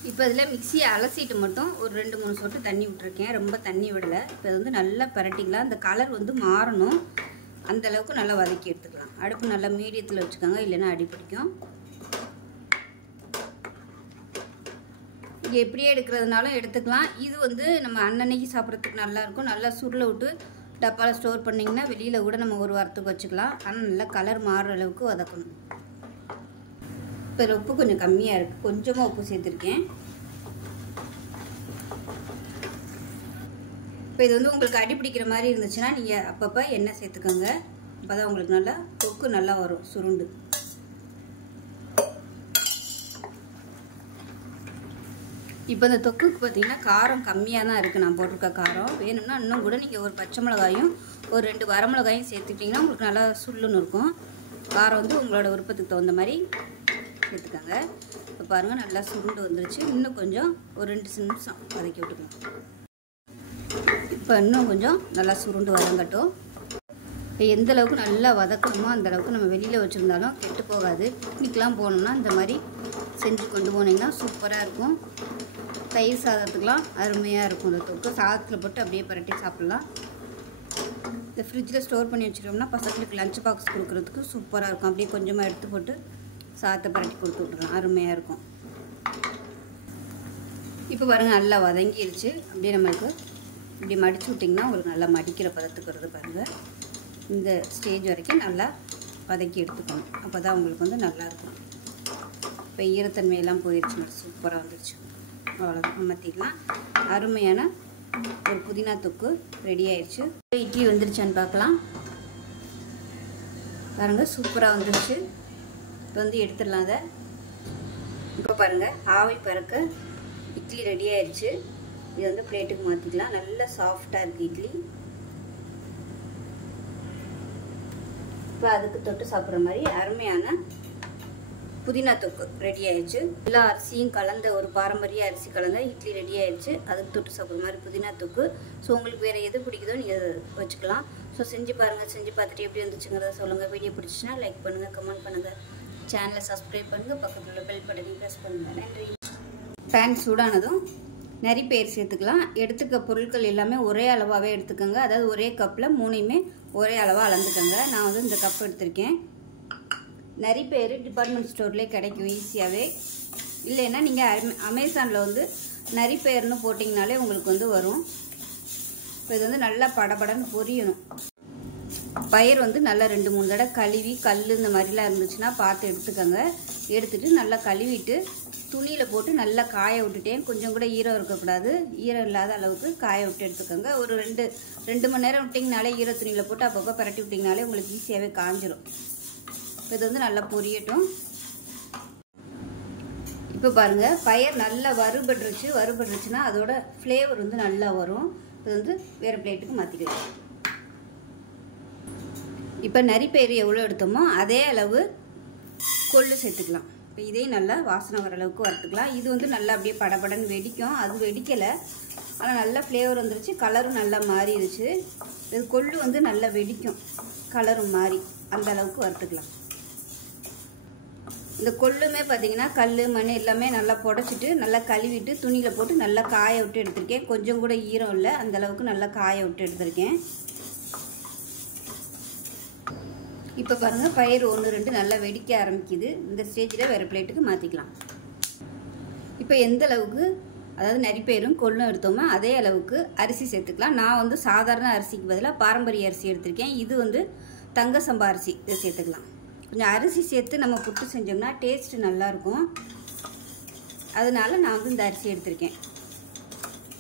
இப்போ இதில் மிக்சியை அலசிட்டு மட்டும் ஒரு 2-3 சொட்டு தண்ணி விட்டுருக்கேன். ரொம்ப தண்ணி விடலை. இப்போ இது வந்து நல்லா பரட்டிக்கலாம். இந்த கலர் வந்து மாறணும். அந்தளவுக்கு நல்லா வதக்கி எடுத்துக்கலாம். அடுப்பு நல்லா மீடியத்தில் வச்சுக்கோங்க, இல்லைன்னா அடி பிடிக்கும். இங்கே எப்படியே எடுக்கிறதுனாலும் எடுத்துக்கலாம். இது வந்து நம்ம அன்னன்னைக்கு சாப்பிட்றதுக்கு நல்லாயிருக்கும். நல்லா சுருளை விட்டு டப்பாவில் ஸ்டோர் பண்ணிங்கன்னா வெளியில் கூட நம்ம 1 வாரத்துக்கு வச்சுக்கலாம். ஆனால் நல்லா கலர் மாறுற அளவுக்கு வதக்கணும். இப்போ உப்பு கொஞ்சம் கம்மியாக இருக்குது, கொஞ்சமாக உப்பு சேர்த்துருக்கேன். இப்போ இது வந்து உங்களுக்கு அடி பிடிக்கிற மாதிரி இருந்துச்சுன்னா நீங்கள் அப்பப்போ எண்ணெய் சேர்த்துக்கோங்க. அப்போ தான் உங்களுக்கு நல்லா தொக்கு நல்லா வரும் சுருண்டு. இப்போ இந்த தொக்குக்கு பார்த்தீங்கன்னா காரம் கம்மியாக தான் இருக்குது நான் போட்டிருக்க காரம். வேணும்னா இன்னும் கூட நீங்கள் ஒரு பச்சை மிளகாயும் ஒரு 2 வரமிளகாயும் சேர்த்துக்கிட்டிங்கன்னா உங்களுக்கு நல்லா சுள்ளுன்னு இருக்கும். காரம் வந்து உங்களோட விருப்பத்துக்கு தகுந்த மாதிரி சேர்த்துக்கோங்க. இப்போ பாருங்கள் நல்லா சுருண்டு வந்துருச்சு. இன்னும் கொஞ்சம் ஒரு 2 நிமிஷம் வதக்கி விட்டுக்கலாம். இப்போ இன்னும் கொஞ்சம் நல்லா சுருண்டு வதங்கட்டும். இப்போ எந்த அளவுக்கு நல்லா வதக்கணுமோ அந்த அளவுக்கு நம்ம வெளியில் வச்சுருந்தாலும் கெட்டு போகாது. பிக்னிக்லாம் போனோம்னா இந்த மாதிரி செஞ்சு கொண்டு போனீங்கன்னா சூப்பராக இருக்கும். தயிர் சாதத்துக்கெலாம் அருமையாக இருக்கும். இந்த தொக்கு சாதத்தில் போட்டு அப்படியே பரட்டி சாப்பிட்லாம். இந்த ஃப்ரிட்ஜில் ஸ்டோர் பண்ணி வச்சுட்டோம்னா பசங்களுக்கு லஞ்ச் பாக்ஸ் கொடுக்குறதுக்கு சூப்பராக இருக்கும். அப்படியே கொஞ்சமாக எடுத்து போட்டு சாதத்தை பரட்டி கொடுத்து விட்றலாம், அருமையாக இருக்கும். இப்போ பாருங்கள் நல்லா வதங்கிடுச்சு. அப்படியே நம்மளுக்கு இப்படி மடித்து விட்டிங்கன்னா உங்களுக்கு நல்லா மடிக்கிற பதத்துக்கு வருது பாருங்கள். இந்த ஸ்டேஜ் வரைக்கும் நல்லா வதக்கி எடுத்துக்கணும். அப்போ தான் உங்களுக்கு வந்து நல்லாயிருக்கும். இப்போ ஈரத்தன்மையெல்லாம் போயிடுச்சு, சூப்பராக வந்துடுச்சு. அவ்வளோதான், அமர்த்திக்கலாம். அருமையான ஒரு புதினா தொக்கு ரெடி ஆயிடுச்சு. இட்லி வந்துருச்சான்னு பார்க்கலாம். பாருங்கள் சூப்பராக வந்துடுச்சு. இப்போ வந்து எடுத்துடலாம் அதை. இப்போ பாருங்கள் ஆவி பறக்க இட்லி ரெடி ஆயிடுச்சு. இது வந்து பிளேட்டுக்கு மாற்றிக்கலாம். நல்லா சாஃப்டாக இருக்குது இட்லி. இப்போ அதுக்கு தொட்டு சாப்பிட்ற மாதிரி அருமையான புதினா தொக்கு ரெடி ஆயிடுச்சு. எல்லா அரிசியும் கலந்த ஒரு பாரம்பரிய அரிசி கலந்த இட்லி ரெடி ஆயிடுச்சு. அதுக்கு தொட்டு சாப்பிட்ற மாதிரி புதினா தொக்கு. ஸோ உங்களுக்கு வேறு எது பிடிக்குதோ நீங்கள் வச்சுக்கலாம். ஸோ செஞ்சு பாருங்கள். செஞ்சு பார்த்துட்டு எப்படி வந்துச்சுங்கிறத சொல்லுங்கள். வீடியோ பிடிச்சிச்சுன்னா லைக் பண்ணுங்கள், கமெண்ட் பண்ணுங்கள், சேனலை சப்ஸ்கிரைப் பண்ணுங்கள், பக்கத்தில் உள்ள பெல் பட்டனையும் ப்ரெஸ் பண்ணுங்கள். நன்றி. பேன் சூடானதும் நரிப்பயிர் சேர்த்துக்கலாம். எடுத்துக்க பொருட்கள் எல்லாமே ஒரே அளவாகவே எடுத்துக்கோங்க. அதாவது ஒரே கப்பில் 3யுமே ஒரே அளவாக அளந்துக்கோங்க. நான் வந்து இந்த கப் எடுத்திருக்கேன். நரிப்பயிர் டிபார்ட்மெண்ட் ஸ்டோர்லேயே கிடைக்கும் ஈஸியாகவே. இல்லைன்னா நீங்கள் அமேசானில் வந்து நரிப்பயிர்னு போட்டிங்கனாலே உங்களுக்கு வந்து வரும். இப்போ இது வந்து நல்லா படபடன்னு பொரியணும். பயிர் வந்து நல்லா 2-3 தடவை கழுவி கல் இந்த மாதிரிலாம் இருந்துச்சுன்னா பார்த்து எடுத்துக்கோங்க. எடுத்துகிட்டு நல்லா கழுவிட்டு துணியில் போட்டு நல்லா காய விட்டுட்டேன். கொஞ்சம் கூட ஈரம் இருக்கக்கூடாது. ஈரம் இல்லாத அளவுக்கு காய விட்டு எடுத்துக்கோங்க. ஒரு 2 மணி நேரம் விட்டிங்கனாலே ஈர துணியில் போட்டு அப்பப்போ பரட்டி விட்டிங்கனாலே உங்களுக்கு ஈஸியாகவே காஞ்சிரும். இது வந்து நல்லா பொரியட்டும். இப்போ பாருங்கள் பயிர் நல்லா வறுபட்டுருச்சுன்னா அதோட ஃப்ளேவர் வந்து நல்லா வரும். இது வந்து வேறு பிளேட்டுக்கு மாற்றிக்கலாம். இப்போ நரிப்பயிறு எவ்வளோ எடுத்தோமோ அதே அளவு கொள்ளு சேர்த்துக்கலாம். இப்போ இதையும் நல்லா வாசனை வர அளவுக்கு வறுத்துக்கலாம். இது வந்து நல்லா அப்படியே படபடன்னு வெடிக்கும். அது வெடிக்கலை, ஆனால் நல்லா ஃப்ளேவர் வந்துருச்சு. கலரும் நல்லா மாறிடுச்சு. இது கொள்ளு வந்து நல்லா வெடிக்கும், கலரும் மாறி அந்த அளவுக்கு வறுத்துக்கலாம். இந்த கொள்ளுமே பார்த்தீங்கன்னா கல் மண் எல்லாமே நல்லா புடச்சிட்டு நல்லா கழுவிட்டு துணியில் போட்டு நல்லா காய விட்டு எடுத்திருக்கேன். கொஞ்சம் கூட ஈரம் இல்லை, அந்தளவுக்கு நல்லா காய விட்டு எடுத்திருக்கேன். இப்போ பாருங்கள் பயிர் 1-2 நல்லா வெடிக்க ஆரம்பிக்குது. இந்த ஸ்டேஜில் வேறு பிளேட்டுக்கு மாற்றிக்கலாம். இப்போ எந்த அளவுக்கு அதாவது நரிப்பயிரும் கொள்ளும் எடுத்தோமோ அதே அளவுக்கு அரிசி சேர்த்துக்கலாம். நான் வந்து சாதாரண அரிசிக்கு பதிலாக பாரம்பரிய அரிசி எடுத்திருக்கேன். இது வந்து தங்க சம்பா அரிசி, இதை சேர்த்துக்கலாம். கொஞ்சம் அரிசி சேர்த்து நம்ம புட்டு செஞ்சோம்னா டேஸ்ட்டு நல்லாயிருக்கும். அதனால நான் வந்து இந்த அரிசி எடுத்திருக்கேன்.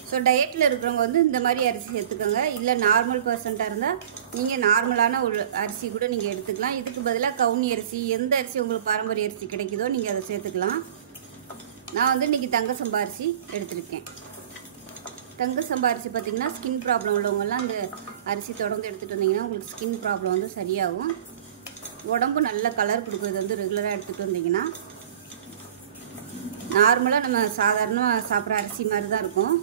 ஸோ டயட்டில் இருக்கிறவங்க வந்து இந்த மாதிரி அரிசி சேர்த்துக்கோங்க. இல்லை நார்மல் பர்சன்ட்டாக இருந்தால் நீங்கள் நார்மலான ஒரு அரிசி கூட நீங்கள் எடுத்துக்கலாம். இதுக்கு பதிலாக கவுனி அரிசி, எந்த அரிசி உங்களுக்கு பாரம்பரிய அரிசி கிடைக்குதோ நீங்கள் அதை சேர்த்துக்கலாம். நான் வந்து இன்றைக்கி தங்க சம்பா அரிசி எடுத்திருக்கேன். தங்க சம்பா அரிசி பார்த்திங்கன்னா ஸ்கின் ப்ராப்ளம் உள்ளவங்கெல்லாம் அந்த அரிசி தொடர்ந்து எடுத்துகிட்டு வந்தீங்கன்னா உங்களுக்கு ஸ்கின் ப்ராப்ளம் வந்து சரியாகும். உடம்பு நல்ல கலர் கொடுக்கும். இது வந்து ரெகுலராக எடுத்துகிட்டு வந்தீங்கன்னா நார்மலாக நம்ம சாதாரணமாக சாப்பிட்ற அரிசி மாதிரி தான் இருக்கும்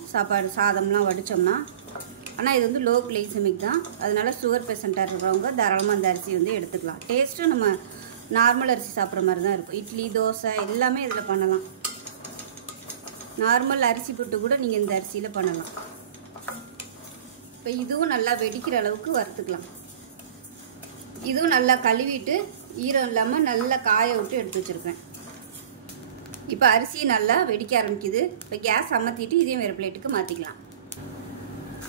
சாதம்லாம் வடித்தோம்னா. ஆனால் இது வந்து லோ கிளைசமிக் தான். அதனால் சுகர் பேஷண்ட்டாக இருக்கிறவங்க தாராளமாக அந்த அரிசி வந்து எடுத்துக்கலாம். டேஸ்ட்டு நம்ம நார்மல் அரிசி சாப்பிட்ற மாதிரி தான் இருக்கும். இட்லி, தோசை எல்லாமே இதில் பண்ணலாம். நார்மல் அரிசி புட்டு கூட நீங்கள் இந்த அரிசியில் பண்ணலாம். இப்போ இதுவும் நல்லா வெடிக்கிற அளவுக்கு வறுத்துக்கலாம். இதுவும் நல்லா கழுவிட்டு ஈரம் இல்லாமல் நல்லா காய விட்டு எடுத்து வச்சுருப்பேன். இப்போ அரிசி நல்லா வெடிக்க ஆரம்பிக்குது. இப்போ கேஸ் அமர்த்திட்டு இதையும் வேறு பிளேட்டுக்கு மாற்றிக்கலாம்.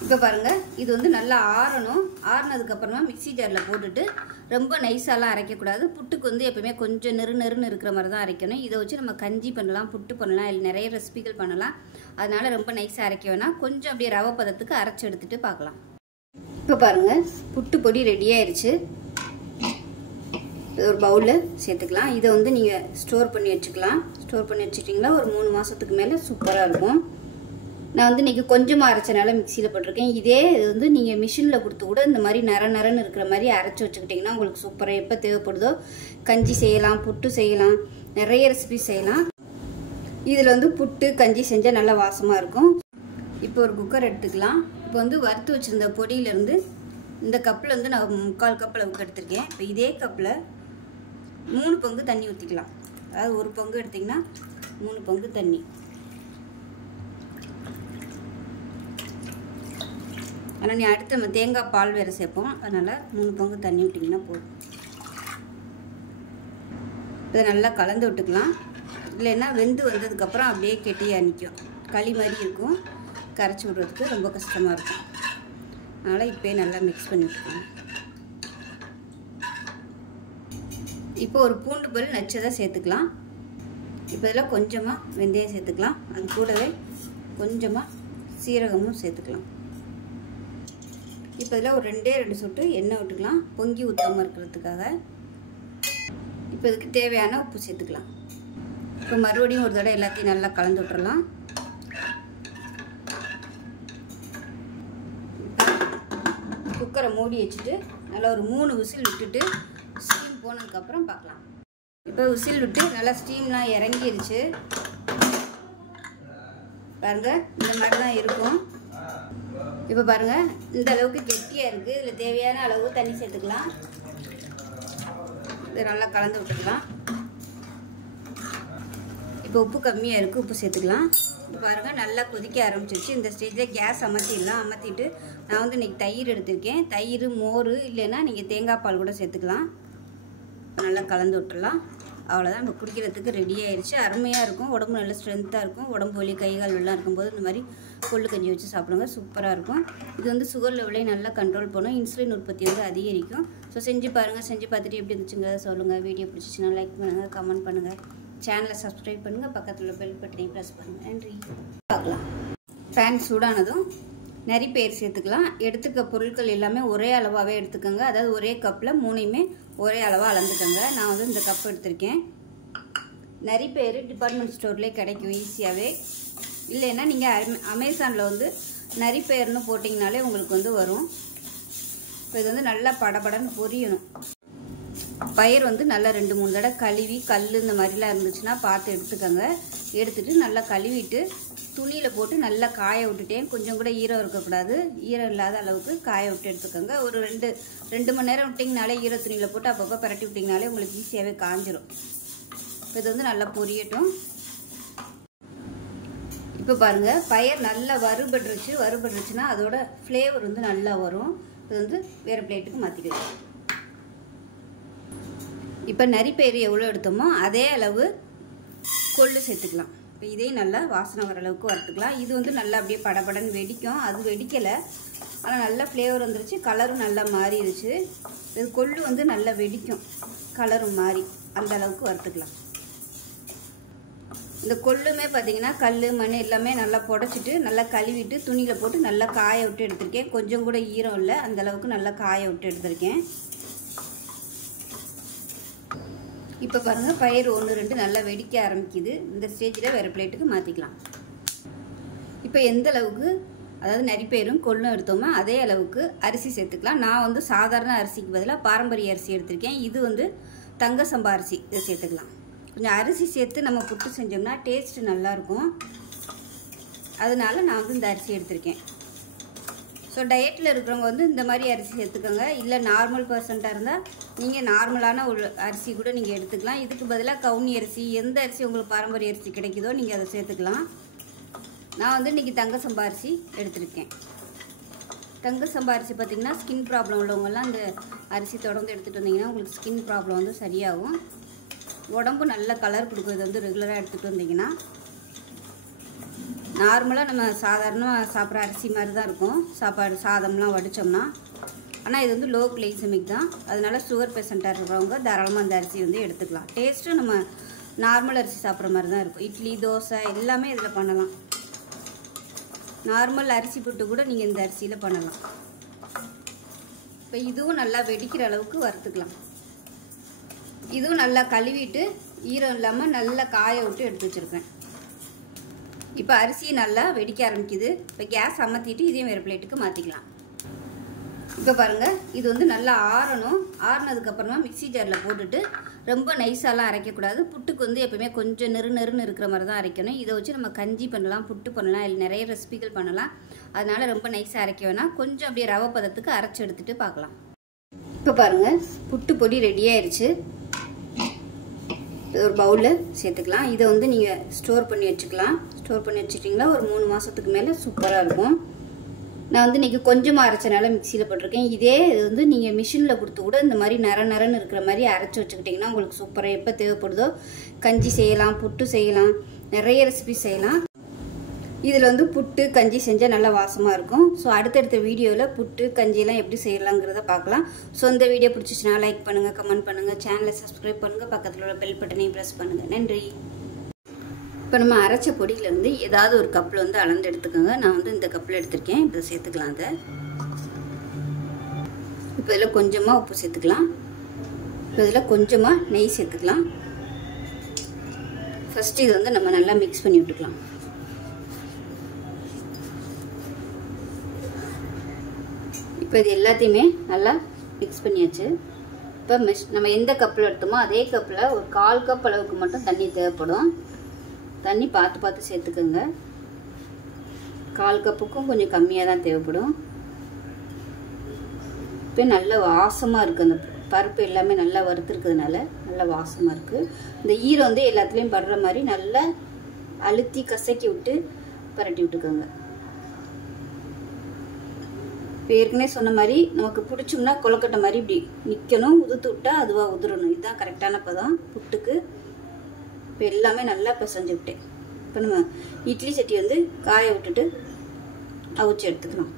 இப்போ பாருங்கள், இது வந்து நல்லா ஆறணும். ஆறினதுக்கப்புறமா மிக்ஸி ஜாரில் போட்டுட்டு ரொம்ப நைஸாலாம் அரைக்கக்கூடாது. புட்டுக்கு வந்து எப்பவுமே கொஞ்சம் நெருன்னு இருக்கிற மாதிரி தான் அரைக்கணும். இதை வச்சு நம்ம கஞ்சி பண்ணலாம், புட்டு பண்ணலாம், இல்லை நிறைய ரெசிபிகள் பண்ணலாம். அதனால் ரொம்ப நைஸாக அரைக்க வேணாம். கொஞ்சம் அப்படியே ரவை பதத்துக்கு அரைச்சி எடுத்துகிட்டு பார்க்கலாம். இப்போ பாருங்கள், புட்டு பொடி ரெடி ஆயிடுச்சு. ஒரு பவுலில் சேர்த்துக்கலாம். இதை வந்து நீங்கள் ஸ்டோர் பண்ணி வச்சுக்கலாம். ஸ்டோர் பண்ணி வச்சுட்டிங்கன்னா ஒரு 3 மாதத்துக்கு மேலே சூப்பராக இருக்கும். நான் வந்து இன்றைக்கி கொஞ்சமாக அரைச்சனால மிக்சியில் போட்டிருக்கேன். இதே இது வந்து நீங்கள் மிஷினில் கொடுத்து கூட இந்த மாதிரி நரன்னு இருக்கிற மாதிரி அரைச்சி வச்சுக்கிட்டிங்கன்னா உங்களுக்கு சூப்பராக எப்போ தேவைப்படுதோ கஞ்சி செய்யலாம், புட்டு செய்யலாம், நிறைய ரெசிபி செய்யலாம். இதில் வந்து புட்டு கஞ்சி செஞ்சால் நல்லா வாசமாக இருக்கும். இப்போ ஒரு குக்கர் எடுத்துக்கலாம். இப்போ வந்து வறுத்து வச்சுருந்த பொடியிலேருந்து இந்த கப்பில் வந்து நான் 3/4 கப் அளவுக்கு எடுத்திருக்கேன். இப்போ இதே கப்பில் 3 பங்கு தண்ணி ஊற்றிக்கலாம். அதாவது ஒரு பங்கு எடுத்திங்கன்னா 3 பங்கு தண்ணி. ஆனால் நீ அடுத்து நம்ம தேங்காய் பால் வேறு சேர்ப்போம். அதனால் 3 பங்கு தண்ணி விட்டிங்கன்னா போதும். இதை நல்லா கலந்து விட்டுக்கலாம். இல்லைன்னா வெந்து வந்ததுக்கப்புறம் அப்படியே கெட்டியாக நிற்கும், களி மாதிரி இருக்கும். கரைச்சி விடுறதுக்கு ரொம்ப கஷ்டமாக இருக்கும். அதனால் இப்போயே நல்லா மிக்ஸ் பண்ணி விட்டுக்கலாம். இப்போ ஒரு பூண்டு பல் நச்சதை சேர்த்துக்கலாம். இப்போ இதில் கொஞ்சமாக வெந்தயம் சேர்த்துக்கலாம். அது கூடவே கொஞ்சமாக சீரகமும் சேர்த்துக்கலாம். இப்போ இதில் ஒரு 2 சொட்டு எண்ணெய் விட்டுக்கலாம், பொங்கி ஊற்றாமல் இருக்கிறதுக்காக. இப்போ இதுக்கு தேவையான உப்பு சேர்த்துக்கலாம். இப்போ மறுபடியும் ஒரு தடவை எல்லாத்தையும் நல்லா கலந்து விட்டுறலாம். குக்கரை மூடி வச்சுட்டு நல்லா ஒரு 3 விசில் விட்டுட்டு ஸ்டீம் போனதுக்கப்புறம் பார்க்கலாம். இப்போ விசில் விட்டு நல்லா ஸ்டீம்லாம் இறங்கிருச்சு. பாருங்கள், இந்த மாதிரி தான் இருக்கும். இப்போ பாருங்கள், இந்த அளவுக்கு கெட்டியாக இருக்குது. இதில் தேவையான அளவு தண்ணி சேர்த்துக்கலாம். இதை நல்லா கலந்து விட்டுக்கலாம். இப்போ உப்பு கம்மியாக இருக்குது, உப்பு சேர்த்துக்கலாம். இப்போ பாருங்கள், நல்லா கொதிக்க ஆரம்பிச்சிருச்சு. இந்த ஸ்டேஜில் கேஸ் அமர்த்திடலாம். அமர்த்திட்டு நான் வந்து இன்றைக்கி தயிர் எடுத்திருக்கேன். தயிர், மோர், இல்லைன்னா நீங்கள் தேங்காய் பால் கூட சேர்த்துக்கலாம். நல்லா கலந்து விட்டுடலாம். அவ்வளோதான், நம்ம குடிக்கிறதுக்கு ரெடி ஆயிடுச்சு. அருமையாக இருக்கும். உடம்பு நல்லா ஸ்ட்ரென்த்தாக இருக்கும். உடம்பு வலி, கை கால் வெள்ளம் இருக்கும்போது இந்த மாதிரி கொள்ளு கஞ்சி வச்சு சாப்பிடுங்க, சூப்பராக இருக்கும். இது வந்து சுகர் லெவலை நல்லா கண்ட்ரோல் பண்ணும். இன்சுலின் உற்பத்தி வந்து அதிகரிக்கும். ஸோ செஞ்சு பாருங்கள். செஞ்சு பார்த்துட்டு எப்படி இருந்துச்சுங்கிறத சொல்லுங்கள். வீடியோ பிடிச்சிச்சின்னா லைக் பண்ணுங்கள், கமெண்ட் பண்ணுங்கள், சேனலை சப்ஸ்கிரைப் பண்ணுங்கள், பக்கத்தில் உள்ள பெல் பட்டனையும் ப்ரெஸ் பண்ணுங்கள். நன்றி. பார்க்கலாம். பேன் சூடானதும் நரிப்பயிர் சேர்த்துக்கலாம். எடுத்துக்க பொருட்கள் எல்லாமே ஒரே அளவாகவே எடுத்துக்கோங்க. அதாவது ஒரே கப்பில் 3யுமே ஒரே அளவாக அளந்துக்கோங்க. நான் வந்து இந்த கப் எடுத்திருக்கேன். நரிப்பயிர் டிபார்ட்மெண்ட் ஸ்டோர்லேயே கிடைக்கும் ஈஸியாகவே. இல்லைன்னா நீங்கள் அமேசானில் வந்து நரிப்பயிர்னு போட்டிங்கனாலே உங்களுக்கு வந்து வரும். இப்போ இது வந்து நல்லா படபடன்னு பொரியணும். பயிர் வந்து நல்லா 2-3 தடவை கழுவி, கல் இந்த மாதிரிலாம் இருந்துச்சுன்னா பார்த்து எடுத்துக்கோங்க. எடுத்துகிட்டு நல்லா கழுவிட்டு துணியில் போட்டு நல்லா காய விட்டுட்டேன். கொஞ்சம் கூட ஈரம் இருக்கக்கூடாது. ஈரம் இல்லாத அளவுக்கு காய விட்டு எடுத்துக்கோங்க. ஒரு 2 மணி நேரம் விட்டிங்கனாலே ஈர துணியில் போட்டு அப்பப்போ பரட்டி விட்டிங்கனாலே உங்களுக்கு ஈஸியாகவே காஞ்சிரும். இது வந்து நல்லா பொரியட்டும். இப்போ பாருங்கள், பயிர் நல்லா வறுபட்டுருச்சுன்னா அதோட ஃப்ளேவர் வந்து நல்லா வரும். இது வந்து வேறு பிளேட்டுக்கு மாற்றிக்கலாம். இப்போ நரிப்பயிறு எவ்வளோ எடுத்தோமோ அதே அளவு கொள்ளு சேர்த்துக்கலாம். இப்போ இதையும் நல்லா வாசனை வர அளவுக்கு வறுத்துக்கலாம். இது வந்து நல்லா அப்படியே படபடன்னு வெடிக்கும். அது வெடிக்கலை, ஆனால் நல்லா ஃப்ளேவர் வந்துருச்சு. கலரும் நல்லா மாறிடுச்சு. இது கொள்ளு வந்து நல்லா வெடிக்கும், கலரும் மாறி அந்த அளவுக்கு வறுத்துக்கலாம். இந்த கொள்ளுமே பார்த்தீங்கன்னா கல், மண் எல்லாமே நல்லா புடச்சிட்டு நல்லா கழுவிட்டு துணியில் போட்டு நல்லா காய விட்டு எடுத்திருக்கேன். கொஞ்சம் கூட ஈரம் இல்லை, அந்தளவுக்கு நல்லா காய விட்டு எடுத்திருக்கேன். இப்போ பாருங்கள், பயிர் 1-2 நல்லா வெடிக்க ஆரம்பிக்குது. இந்த ஸ்டேஜில் வேறு பிளேட்டுக்கு மாற்றிக்கலாம். இப்போ எந்த அளவுக்கு, அதாவது நரிப்பயிரும் கொள்ளும் எடுத்தோமோ அதே அளவுக்கு அரிசி சேர்த்துக்கலாம். நான் வந்து சாதாரண அரிசிக்கு பதிலாக பாரம்பரிய அரிசி எடுத்திருக்கேன். இது வந்து தங்க சம்பா அரிசி. இதை சேர்த்துக்கலாம். கொஞ்சம் அரிசி சேர்த்து நம்ம புட்டு செஞ்சோம்னா டேஸ்ட்டு நல்லாயிருக்கும். அதனால நான் வந்து இந்த அரிசி எடுத்திருக்கேன். ஸோ டயட்டில் இருக்கிறவங்க வந்து இந்த மாதிரி அரிசி சேர்த்துக்கோங்க. இல்லை நார்மல் பர்சன்ட்டாக இருந்தால் நீங்கள் நார்மலான ஒரு அரிசி கூட நீங்கள் எடுத்துக்கலாம். இதுக்கு பதிலாக கவுனி அரிசி, எந்த அரிசி உங்களுக்கு பாரம்பரிய அரிசி கிடைக்குதோ நீங்கள் அதை சேர்த்துக்கலாம். நான் வந்து இன்றைக்கி தங்க சம்பா அரிசி எடுத்திருக்கேன். தங்க சம்பா அரிசி பார்த்திங்கன்னா ஸ்கின் ப்ராப்ளம் உள்ளவங்கெல்லாம் இந்த அரிசி தொடர்ந்து எடுத்துகிட்டு வந்தீங்கன்னா உங்களுக்கு ஸ்கின் ப்ராப்ளம் வந்து சரியாகும். உடம்பு நல்ல கலர் கொடுக்கும். இது வந்து ரெகுலராக எடுத்துகிட்டு வந்தீங்கன்னா நார்மலாக நம்ம சாதாரணமாக சாப்பிட்ற அரிசி மாதிரி தான் இருக்கும் சாப்பாடு சாதம்லாம் வடித்தோம்னா. ஆனால் இது வந்து லோ கிளைசமிக் தான். அதனால சுகர் பேஷண்ட்டாக இருக்கிறவங்க தாராளமாக அந்த அரிசி வந்து எடுத்துக்கலாம். டேஸ்ட்டும் நம்ம நார்மல் அரிசி சாப்பிட்ற மாதிரி தான் இருக்கும். இட்லி தோசை எல்லாமே இதில் பண்ணலாம். நார்மல் அரிசி புட்டு கூட நீங்கள் இந்த அரிசியில் பண்ணலாம். இப்போ இதுவும் நல்லா வெடிக்கிற அளவுக்கு வறுத்துக்கலாம். இதுவும் நல்லா கழுவிட்டு ஈரம் இல்லாமல் நல்லா காய விட்டு எடுத்து வச்சுருக்கேன். இப்போ அரிசி நல்லா வெடிக்க ஆரம்பிக்குது. இப்போ கேஸ் அமர்த்திட்டு இதையும் வேறு பிளேட்டுக்கு மாற்றிக்கலாம். இப்போ பாருங்கள், இது வந்து நல்லா ஆறணும். ஆறினதுக்கப்புறமா மிக்சி ஜாரில் போட்டுட்டு ரொம்ப நைஸாலாம் அரைக்கக்கூடாது. புட்டுக்கு வந்து எப்பவுமே கொஞ்சம் நெருன்னு இருக்கிற மாதிரி தான் அரைக்கணும். இதை வச்சு நம்ம கஞ்சி பண்ணலாம், புட்டு பண்ணலாம், இல்லை நிறைய ரெசிபிகள் பண்ணலாம். அதனால் ரொம்ப நைஸாக அரைக்க வேணாம். கொஞ்சம் அப்படியே ரவை பதத்துக்கு அரைச்சி எடுத்துகிட்டு பார்க்கலாம். இப்போ பாருங்கள், புட்டு பொடி ரெடியாகிடுச்சு. ஒரு பவுலில் சேர்த்துக்கலாம். இதை வந்து நீங்கள் ஸ்டோர் பண்ணி வச்சுக்கலாம். ஸ்டோர் பண்ணி வச்சுட்டிங்களா ஒரு 3 மாதத்துக்கு மேலே சூப்பராக இருக்கும். நான் வந்து இன்றைக்கி கொஞ்சமாக அரைச்சனால மிக்சியில் போட்டிருக்கேன். இதே இது வந்து நீங்கள் மிஷினில் கொடுத்து கூட இந்த மாதிரி நரன்னு இருக்கிற மாதிரி அரைச்சி வச்சுக்கிட்டிங்கன்னா உங்களுக்கு சூப்பராக எப்போ தேவைப்படுதோ கஞ்சி செய்யலாம், புட்டு செய்யலாம், நிறைய ரெசிபி செய்யலாம். இதில் வந்து புட்டு கஞ்சி செஞ்சால் நல்லா வாசமாக இருக்கும். ஸோ அடுத்தடுத்த வீடியோவில் புட்டு கஞ்சியெல்லாம் எப்படி செய்யலாங்கிறத பார்க்கலாம். ஸோ இந்த வீடியோ பிடிச்சிச்சுன்னா லைக் பண்ணுங்கள், கமெண்ட் பண்ணுங்கள், சேனலை சப்ஸ்கிரைப் பண்ணுங்கள், பக்கத்தில் உள்ள பெல் பட்டனையும் ப்ரெஸ் பண்ணுங்கள். நன்றி. இப்போ நம்ம அரைச்ச பொடியிலேருந்து ஏதாவது ஒரு கப்பில் வந்து அளந்து எடுத்துக்கோங்க. நான் வந்து இந்த கப்பில் எடுத்திருக்கேன். இப்போ சேர்த்துக்கலாம். அதை இப்போ இதில் கொஞ்சமாக உப்பு சேர்த்துக்கலாம். இப்போ இதில் கொஞ்சமாக நெய் சேர்த்துக்கலாம். ஃபஸ்ட்டு இது வந்து நம்ம நல்லா மிக்ஸ் பண்ணி விட்டுக்கலாம். இப்போ இது எல்லாத்தையுமே நல்லா மிக்ஸ் பண்ணியாச்சு. இப்போ நம்ம எந்த கப்பில் எடுத்தோமோ அதே கப்பில் ஒரு 1/4 கப் அளவுக்கு மட்டும் தண்ணி தேவைப்படும். தண்ணி பார்த்து சேர்த்துக்கோங்க. 1/4 கப்புக்கும் கொஞ்சம் கம்மியாக தான் தேவைப்படும். இப்போ நல்ல வாசமாக இருக்குது. அந்த பருப்பு எல்லாமே நல்லா வறுத்துருக்கிறதுனால நல்ல வாசமாக இருக்குது. இந்த ஈரம் வந்து எல்லாத்துலேயும் படுற மாதிரி நல்லா அழுத்தி கசக்கி விட்டு பரட்டி விட்டுக்கோங்க. இப்போ ஏற்கனவே சொன்ன மாதிரி நமக்கு பிடிச்சோம்னா கொலக்கட்டை மாதிரி இப்படி நிற்கணும், உதுத்து விட்டால் அதுவாக உதிரணும். இதுதான் கரெக்டான பதம் புட்டுக்கு. இப்போ எல்லாமே நல்லா பிசைஞ்சு விட்டேன். இப்போ நம்ம இட்லி சட்டி வந்து காய விட்டுட்டு அவிச்சு எடுத்துக்கலாம்.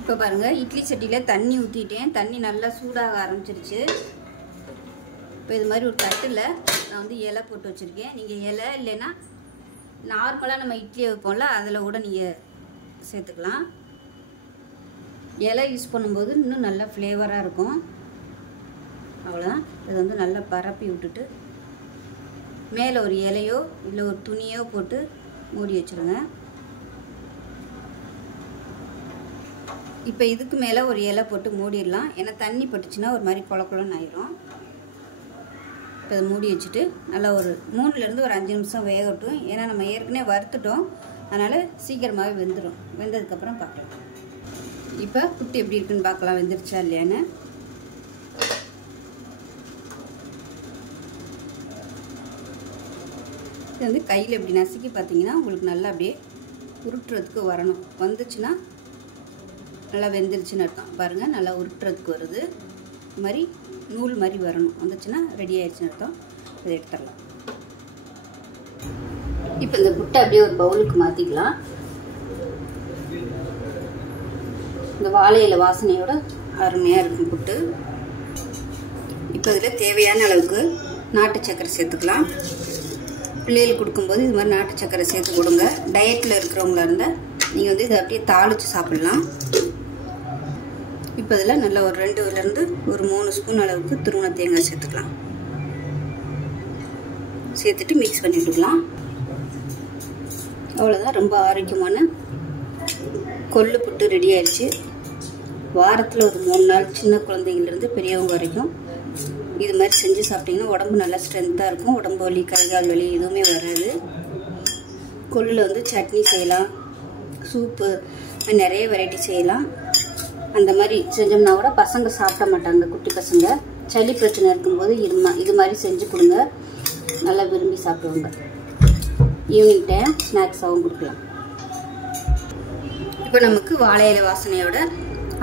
இப்போ பாருங்கள், இட்லி சட்டியில் தண்ணி ஊற்றிட்டேன். தண்ணி நல்லா சூடாக ஆரம்பிச்சிருச்சு. இப்போ இது மாதிரி ஒரு தட்டில் நான் வந்து இலை போட்டு வச்சுருக்கேன். நீங்கள் இலை இல்லைன்னா நார்மலாக நம்ம இட்லி வைப்போம்ல அதில் கூட நீங்கள் சேர்த்துக்கலாம். இலை யூஸ் பண்ணும்போது இன்னும் நல்லா ஃப்ளேவராக இருக்கும். அவ்வளோதான். இதை வந்து நல்லா பரப்பி விட்டுட்டு மேலே ஒரு இலையோ இல்லை ஒரு துணியோ போட்டு மூடி வச்சுருங்க. இப்போ இதுக்கு மேலே ஒரு இலை போட்டு மூடிடலாம். ஏன்னா தண்ணி பட்டுச்சுன்னா ஒரு மாதிரி கொலன்னு ஆயிரும். இப்போ இதை மூடி வச்சுட்டு நல்லா ஒரு 3லேருந்து ஒரு 5 நிமிஷம் வேகட்டும். ஏன்னா நம்ம ஏற்கனவே வறுத்துட்டோம், அதனால் சீக்கிரமாகவே வெந்துடும். வெந்ததுக்கப்புறம் பார்க்கலாம். இப்போ புட்டு எப்படி இருக்குன்னு பார்க்கலாம், வெந்துருச்சா இல்லையான்னு. இது வந்து கையில் இப்படி நசுக்கி பார்த்தீங்கன்னா உங்களுக்கு நல்லா அப்படியே உருட்டுறதுக்கு வரணும். வந்துச்சுன்னா நல்லா வெந்துருச்சுன்னு அர்த்தம். பாருங்கள், நல்லா உருட்டுறதுக்கு வருது. இது மாதிரி நூல் மாதிரி வரணும். வந்துச்சுன்னா ரெடி ஆயிடுச்சுன்னு அர்த்தம். இதை எடுத்துடலாம். இப்போ இந்த புட்டை அப்படியே ஒரு பவுலுக்கு மாற்றிக்கலாம். இந்த வாழை இலை வாசனையோட அருமையாக இருக்கும் புட்டு. இப்போ இதில் தேவையான அளவுக்கு நாட்டு சர்க்கரை சேர்த்துக்கலாம். பிள்ளைகளுக்கு கொடுக்கும்போது இது மாதிரி நாட்டு சர்க்கரை சேர்த்து கொடுங்க. டயட்டில் இருக்கிறவங்களா இருந்தால் நீங்கள் வந்து இதை அப்படியே தாளித்து சாப்பிட்லாம். இப்போ இதில் நல்லா ஒரு 2லேருந்து ஒரு 3 ஸ்பூன் அளவுக்கு துருவன தேங்காய் சேர்த்துக்கலாம். சேர்த்துட்டு மிக்ஸ் பண்ணி விட்டுக்கலாம். அவ்வளோதான். ரொம்ப ஆரோக்கியமான கொள்ளு புட்டு ரெடி ஆயிடுச்சு. வாரத்தில் ஒரு 3 நாள் சின்ன குழந்தைங்கள்லேருந்து பெரியவங்க வரைக்கும் இது மாதிரி செஞ்சு சாப்பிட்டிங்கன்னா உடம்பு நல்லா ஸ்ட்ரென்த்தாக இருக்கும். உடம்பு வலி, கை கால் வலி எதுவுமே வராது. கொள்ளில் வந்து சட்னி செய்யலாம், சூப்பு, நிறைய வெரைட்டி செய்யலாம். அந்த மாதிரி செஞ்சோம்னா கூட பசங்க சாப்பிட மாட்டாங்க. குட்டி பசங்க சளி பிரச்சனை இருக்கும்போது இது மாதிரி செஞ்சு கொடுங்க, நல்லா விரும்பி சாப்பிடுவாங்க. ஈவினிங் டைம் ஸ்நாக்ஸாகவும் கொடுக்கலாம். இப்போ நமக்கு வாழை இலை வாசனையோட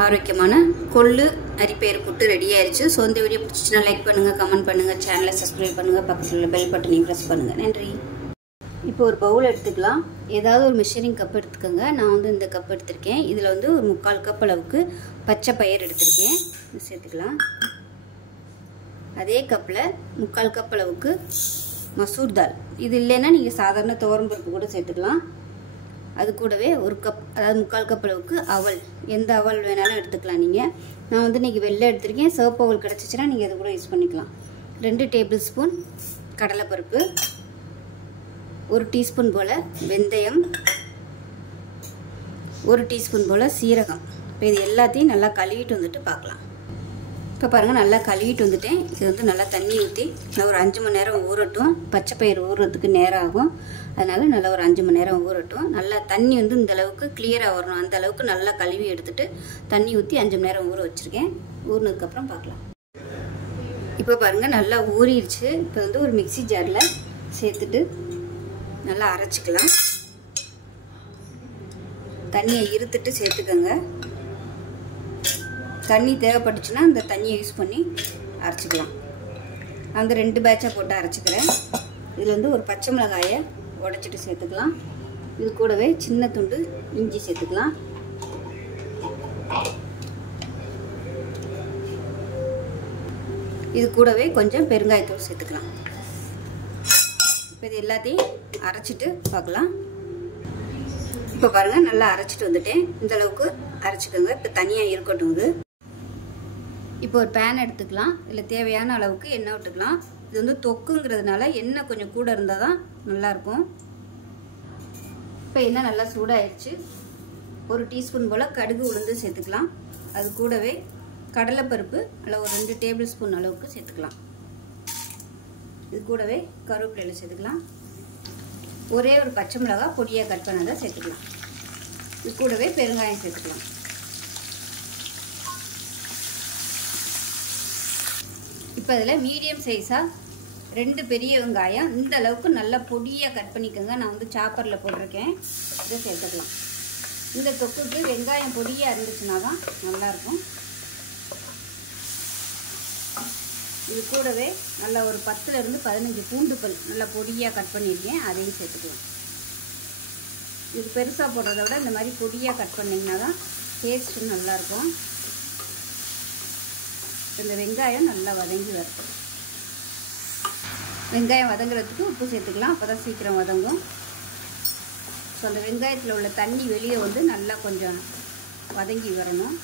ஆரோக்கியமான கொள்ளு அரிப்பயிறு புட்டு ரெடி ஆயிடுச்சு. ஸோ இந்த வீடியோ பிடிச்சிச்சுன்னா லைக் பண்ணுங்கள், கமெண்ட் பண்ணுங்கள், சேனலை சப்ஸ்கிரைப் பண்ணுங்கள், பக்கத்தில் உள்ள பெல் பட்டனையும் ப்ரெஸ் பண்ணுங்கள். நன்றி. இப்போ ஒரு பவுல் எடுத்துக்கலாம். ஏதாவது ஒரு மெஷரிங் கப் எடுத்துக்கோங்க. நான் வந்து இந்த கப் எடுத்திருக்கேன். இதில் வந்து ஒரு 3/4 கப் அளவுக்கு பச்சை பயிர் எடுத்திருக்கேன். சேர்த்துக்கலாம். அதே கப்பில் 3/4 கப் அளவுக்கு மசூர் தால். இது இல்லைன்னா நீங்கள் சாதாரண துவரம் பருப்பு கூட சேர்த்துக்கலாம். அது கூடவே ஒரு கப், அதாவது 3/4 கப் அளவுக்கு அவல். எந்த அவல் வேணாலும் எடுத்துக்கலாம் நீங்கள். நான் வந்து இன்றைக்கி வெள்ளை எடுத்திருக்கேன். சிவப்பு அவல் கிடச்சிச்சின்னா நீங்கள் அது கூட யூஸ் பண்ணிக்கலாம். 2 டேபிள் ஸ்பூன் கடலைப்பருப்பு, 1 டீஸ்பூன் போல் வெந்தயம், 1 டீஸ்பூன் போல் சீரகம். இப்போ இது எல்லாத்தையும் நல்லா கழுவிட்டு வந்துட்டு பார்க்கலாம். இப்போ பாருங்கள், நல்லா கழுவிட்டு வந்துட்டேன். இது வந்து நல்லா தண்ணி ஊற்றி நல்லா ஒரு 5 மணி நேரம் ஊறட்டும். பச்சை பயிர் ஊறுறதுக்கு நேரம் ஆகும். அதனால் நல்லா ஒரு 5 மணி நேரம் ஊறட்டும். நல்லா தண்ணி வந்து இந்த அளவுக்கு கிளியராக வரணும். அந்த அளவுக்கு நல்லா கழுவி எடுத்துகிட்டு தண்ணி ஊற்றி 5 மணி நேரம் ஊற வச்சுருக்கேன். ஊறினதுக்கப்புறம் பார்க்கலாம். இப்போ பாருங்கள், நல்லா ஊறிடுச்சு. இப்போ வந்து ஒரு மிக்சி ஜாரில் சேர்த்துட்டு நல்லா அரைச்சிக்கலாம். தண்ணியை இருத்துட்டு சேர்த்துக்கோங்க. தண்ணி தேவைப்பட்டுச்சுன்னா அந்த தண்ணியை யூஸ் பண்ணி அரைச்சிக்கலாம். நான் வந்து 2 பேட்சாக போட்டு அரைச்சிக்கிறேன். இதில் வந்து ஒரு பச்சை மிளகாயை உடைச்சிட்டு சேர்த்துக்கலாம். இது கூடவே சின்ன துண்டு இஞ்சி சேர்த்துக்கலாம். இது கூடவே கொஞ்சம் பெருங்காயத்தூள் சேர்த்துக்கலாம். இப்போ இது எல்லாத்தையும் அரைச்சிட்டு பார்க்கலாம். இப்போ பாருங்கள், நல்லா அரைச்சிட்டு வந்துட்டேன். இந்த அளவுக்கு அரைச்சிக்கோங்க. இப்போ தனியாக இருக்கட்டும். இப்போ ஒரு பேன் எடுத்துக்கலாம். இதில் தேவையான அளவுக்கு எண்ணெய் விட்டுக்கலாம். இது வந்து தொக்குங்கிறதுனால எண்ணெய் கொஞ்சம் கூட இருந்தால் தான் நல்லாயிருக்கும். இப்போ எண்ணெய் நல்லா சூடாகிடுச்சு. 1 டீஸ்பூன் போல் கடுகு உளுந்து சேர்த்துக்கலாம். அது கூடவே கடலைப்பருப்பு அதில் ஒரு 2 டேபிள் ஸ்பூன் அளவுக்கு சேர்த்துக்கலாம். இது கூடவே கருவேப்பிலையில் சேர்த்துக்கலாம். ஒரே ஒரு பச்சை மிளகாய் பொடியாக கட் பண்ணதை சேர்த்துக்கலாம். இது கூடவே பெருங்காயம் சேர்த்துக்கலாம். இப்போ அதில் மீடியம் சைஸாக 2 பெரிய வெங்காயம் இந்த அளவுக்கு நல்லா பொடியாக கட் பண்ணிக்கோங்க. நான் வந்து சாப்பரில் போட்டிருக்கேன். இதை சேர்த்துக்கலாம். இந்த தொக்குக்கு வெங்காயம் பொடியாக இருந்துச்சுன்னா தான் நல்லாயிருக்கும். இது கூடவே நல்லா ஒரு 10லேருந்து 15 பூண்டு பல் நல்லா பொடியாக கட் பண்ணியிருக்கேன். அதையும் சேர்த்துக்கலாம். இது பெருசாக போடுறத விட இந்த மாதிரி பொடியாக கட் பண்ணிங்கன்னா தான் டேஸ்ட்டு நல்லாயிருக்கும். இந்த வெங்காயம் நல்லா வதங்கி வரும். வெங்காயம் வதங்குறதுக்கு உப்பு சேர்த்துக்கலாம். அப்போ தான் சீக்கிரம் வதங்கும். ஸோ அந்த வெங்காயத்தில் உள்ள தண்ணி வெளியே வந்து நல்லா கொஞ்சம் வதங்கி வரணும்.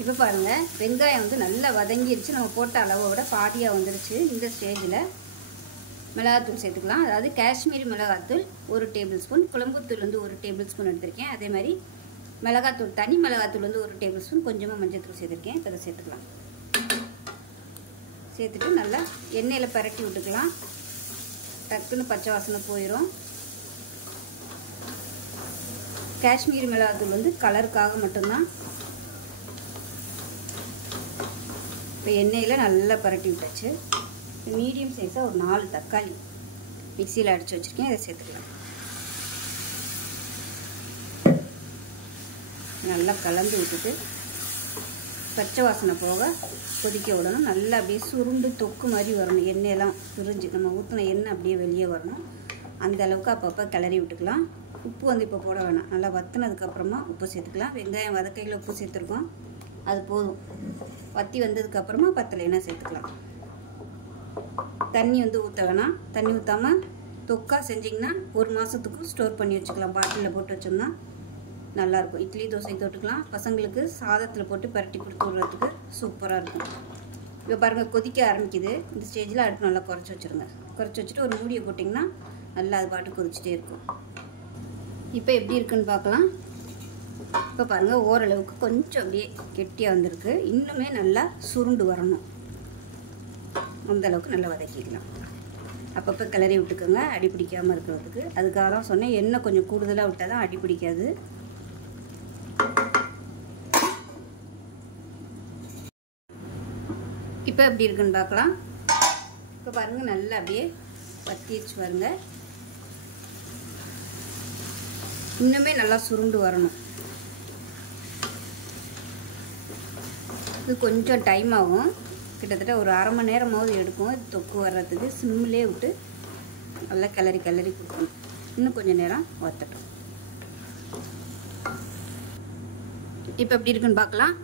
இப்போ பாருங்கள், வெங்காயம் வந்து நல்லா வதங்கிடுச்சு. நம்ம போட்ட அளவை விட பாதியாக வந்துடுச்சு. இந்த ஸ்டேஜில் மிளகாத்தூள் சேர்த்துக்கலாம். அதாவது காஷ்மீரி மிளகாத்தூள் 1 டேபிள் ஸ்பூன், குழம்புத்தூள் வந்து 1 டேபிள் ஸ்பூன் எடுத்திருக்கேன். அதே மாதிரி மிளகாத்தூள், தனி மிளகாத்தூள் வந்து 1 டேபிள் ஸ்பூன், கொஞ்சமாக மஞ்சத்தூள் சேர்த்துருக்கேன். அதை சேர்த்துக்கலாம். சேர்த்துட்டு நல்லா எண்ணெயில் பரட்டி விட்டுக்கலாம். டக்குன்னு பச்சை வாசனை போயிடும். காஷ்மீரி மிளகாத்தூள் வந்து கலருக்காக மட்டும்தான். இப்போ எண்ணெயில் நல்லா பரட்டி விட்டாச்சு. மீடியம் சைஸாக ஒரு 4 தக்காளி மிக்சியில் அடித்து வச்சுருக்கேன். இதை சேர்த்துக்கலாம். நல்லா கலந்து விட்டுட்டு பச்சை வாசனை போக கொதிக்க விடணும். நல்லா அப்படியே சுருண்டு தொக்கு மாதிரி வரணும். எண்ணெயெல்லாம் பிரிஞ்சு நம்ம ஊற்றின எண்ணெய் அப்படியே வெளியே வரணும். அந்த அளவுக்கு அப்பப்போ கிளறி விட்டுக்கலாம். உப்பு வந்து இப்போ போட வேணாம். நல்லா வற்றினதுக்கப்புறமா உப்பு சேர்த்துக்கலாம். வெங்காயம் வதக்கையில் உப்பு சேர்த்துருக்கோம், அது போதும். வற்றி வந்ததுக்கப்புறமா பத்தலைன்னா சேர்த்துக்கலாம். தண்ணி வந்து ஊற்ற வேணாம். தண்ணி ஊற்றாமல் தொக்கா செஞ்சிங்கன்னா 1 மாதத்துக்கும் ஸ்டோர் பண்ணி வச்சுக்கலாம். பாட்டிலில் போட்டு வச்சோம்னா நல்லாயிருக்கும். இட்லி தோசை தொட்டுக்கலாம். பசங்களுக்கு சாதத்தில் போட்டு பரட்டி கொடுத்து விடுறதுக்கு சூப்பராக இருக்கும். இப்போ பாருங்கள், கொதிக்க ஆரம்பிக்குது. இந்த ஸ்டேஜில் அடுப்பு நல்லா குறைச்சி வச்சுருங்க. குறைச்சி வச்சுட்டு ஒரு மூடியை போட்டிங்கன்னா நல்லா அது பாட்டு கொதிச்சுட்டே இருக்கும். இப்போ எப்படி இருக்குன்னு பார்க்கலாம். இப்போ பாருங்கள், ஓரளவுக்கு கொஞ்சம் அப்படியே கெட்டியாக வந்திருக்கு. இன்னுமே நல்லா சுருண்டு வரணும். அந்தளவுக்கு நல்லா வதக்கிக்கலாம். அப்பப்போ கிளறி விட்டுக்கோங்க, அடி பிடிக்காமல் இருக்கிறதுக்கு. அதுக்காக தான் சொன்னேன், எண்ணெய் கொஞ்சம் கூடுதலாக விட்டால் தான் அடி பிடிக்காது. இப்போ எப்படி இருக்குன்னு பார்க்கலாம். இப்போ பாருங்கள், நல்லா அப்படியே வத்திச்சு பாருங்க. இன்னுமே நல்லா சுருண்டு வரணும். இது கொஞ்சம் டைம் ஆகும். கிட்டத்தட்ட ஒரு அரை மணி நேரமாவது எடுக்கும் இது தொக்கு வர்றதுக்கு. சிம்மிலே விட்டு நல்லா கிளறி கொடுக்கணும். இன்னும் கொஞ்சம் நேரம் வத்தட்டும். இப்போ எப்படி இருக்குன்னு பார்க்கலாம்.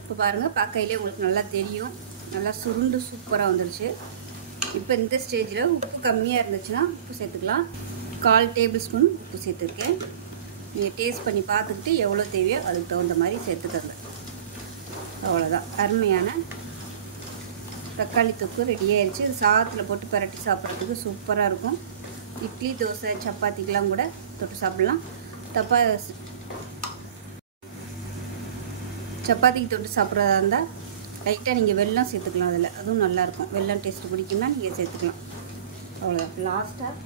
இப்போ பாருங்கள், பார்க்கையிலே உங்களுக்கு நல்லா தெரியும். நல்லா சுருண்டு சூப்பராக வந்துருச்சு. இப்போ இந்த ஸ்டேஜில் உப்பு கம்மியாக இருந்துச்சுன்னா உப்பு சேர்த்துக்கலாம். 1/4 டேபிள் ஸ்பூன் உப்பு சேர்த்துருக்கேன். நீங்கள் டேஸ்ட் பண்ணி பார்த்துக்கிட்டு எவ்வளோ தேவையோ அதுக்கு தகுந்த மாதிரி சேர்த்துக்கங்க. அவ்வளோதான், அருமையான தக்காளி தொக்கு ரெடி ஆயிடுச்சு. இது சாதத்தில் போட்டு பரட்டி சாப்பிட்றதுக்கு சூப்பராக இருக்கும். இட்லி, தோசை, சப்பாத்திக்கெலாம் கூட தொட்டு சாப்பிட்லாம். சப்பாத்திக்கு தொட்டு சாப்பிட்றதா இருந்தால் லைட்டாக நீங்கள் வெல்லம் சேர்த்துக்கலாம் அதில், அதுவும் நல்லாயிருக்கும். வெல்லம் டேஸ்ட்டு பிடிக்கும்னா நீங்கள் சேர்த்துக்கலாம். அவ்வளோதான்.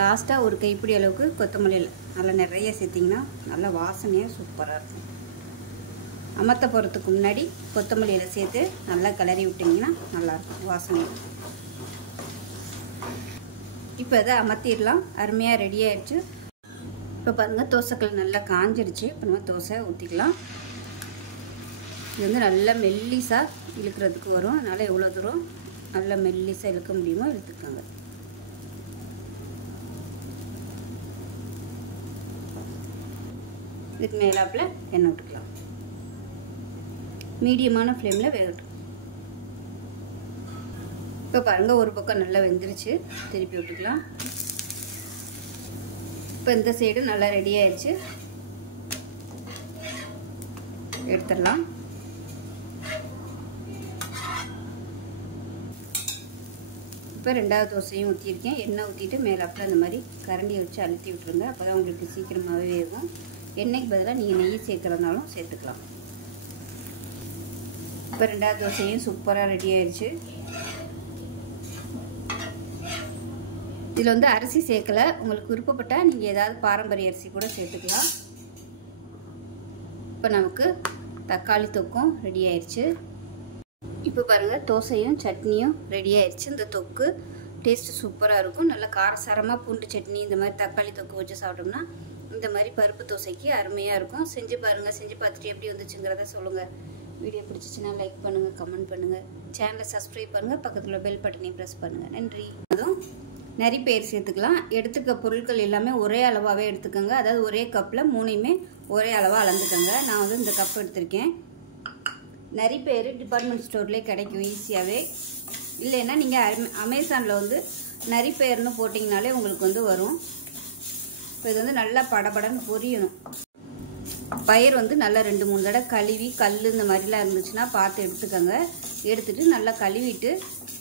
லாஸ்ட்டாக ஒரு கைப்பிடி அளவுக்கு கொத்தமல்லி நல்லா நிறைய சேர்த்திங்கன்னா நல்லா வாசனையாக சூப்பராக இருக்கும். அமர்த்த போகிறதுக்கு முன்னாடி கொத்தமல்லி இலை சேர்த்து நல்லா கிளறி விட்டிங்கன்னா நல்லாயிருக்கும் வாசனையாக. இப்போ இதை அமர்த்திடலாம். அருமையாக ரெடி ஆகிடுச்சு. இப்போ பாருங்கள், தோசைக்கல் நல்லா காஞ்சிடுச்சு. இப்போ நம்ம தோசை ஊற்றிக்கலாம். இது வந்து நல்லா மெல்லிசாக இழுக்கிறதுக்கு வரும். அதனால் எவ்வளோ தூரம் நல்லா மெல்லிசாக இழுக்க முடியுமோ இழுத்துக்கோங்க. இதுக்கு மேலாப்பில் எண்ணெய் விட்டுக்கலாம். மீடியமான ஃப்ளேமில் வேகட்டும். இப்போ பாருங்கள், ஒரு பக்கம் நல்லா வெந்துருச்சு. திருப்பி விட்டுக்கலாம். இப்போ இந்த சைடு நல்லா ரெடி ஆயிடுச்சு. எடுத்துடலாம். இப்போ 2வது தோசையும் ஊற்றிருக்கேன். எண்ணெய் ஊற்றிட்டு மேலாப்பில் அந்த மாதிரி கரண்டியை வச்சு அழுத்தி விட்டுருங்க. அப்போ தான் உங்களுக்கு சீக்கிரமாகவே வேகும். எண்ணெய்க்கு பதிலாக நீங்கள் நெய் சேர்க்குறதுனாலும் சேர்த்துக்கலாம். இப்போ 2வது தோசையும் சூப்பராக ரெடி ஆயிடுச்சு. இதில் வந்து அரிசி சேர்க்கலை. உங்களுக்கு விருப்பப்பட்டால் நீங்கள் ஏதாவது பாரம்பரிய அரிசி கூட சேர்த்துக்கலாம். இப்போ நமக்கு தக்காளி தொக்கும் ரெடி ஆயிடுச்சு. இப்போ பாருங்கள், தோசையும் சட்னியும் ரெடி ஆயிடுச்சு. இந்த தொக்கு டேஸ்ட்டு சூப்பராக இருக்கும். நல்லா காரசாரமாக பூண்டு சட்னி இந்த மாதிரி தக்காளி தொக்கு வச்சு சாப்பிட்டோம்னா இந்த மாதிரி பருப்பு தோசைக்கு அருமையாக இருக்கும். செஞ்சு பாருங்கள். செஞ்சு பார்த்துட்டு எப்படி வந்துச்சுங்கிறத சொல்லுங்கள். வீடியோ பிடிச்சிச்சின்னா லைக் பண்ணுங்கள், கமெண்ட் பண்ணுங்கள், சேனலை சப்ஸ்கிரைப் பண்ணுங்கள், பக்கத்தில் பெல் பட்டனையும் ப்ரெஸ் பண்ணுங்கள். நன்றி. அதுவும் நரிப்பயிறு சேர்த்துக்கலாம். எடுத்துக்க பொருட்கள் எல்லாமே ஒரே அளவாகவே எடுத்துக்கோங்க. அதாவது ஒரே கப்பில் 3யுமே ஒரே அளவாக அளந்துக்கோங்க. நான் வந்து இந்த கப் எடுத்திருக்கேன். நரிப்பயிறு டிபார்ட்மெண்ட் ஸ்டோர்லேயே கிடைக்கும் ஈஸியாகவே. இல்லைன்னா நீங்கள் அமேசானில் வந்து நரிப்பயிறுன்னு போட்டிங்கனாலே உங்களுக்கு வந்து வரும். இப்போ இது வந்து நல்லா படபடன்னு பொரியணும். பயிர் வந்து நல்லா 2-3 தடவை கழுவி கல் இந்த மாதிரிலாம் இருந்துச்சுன்னா பார்த்து எடுத்துக்கோங்க. எடுத்துகிட்டு நல்லா கழுவிட்டு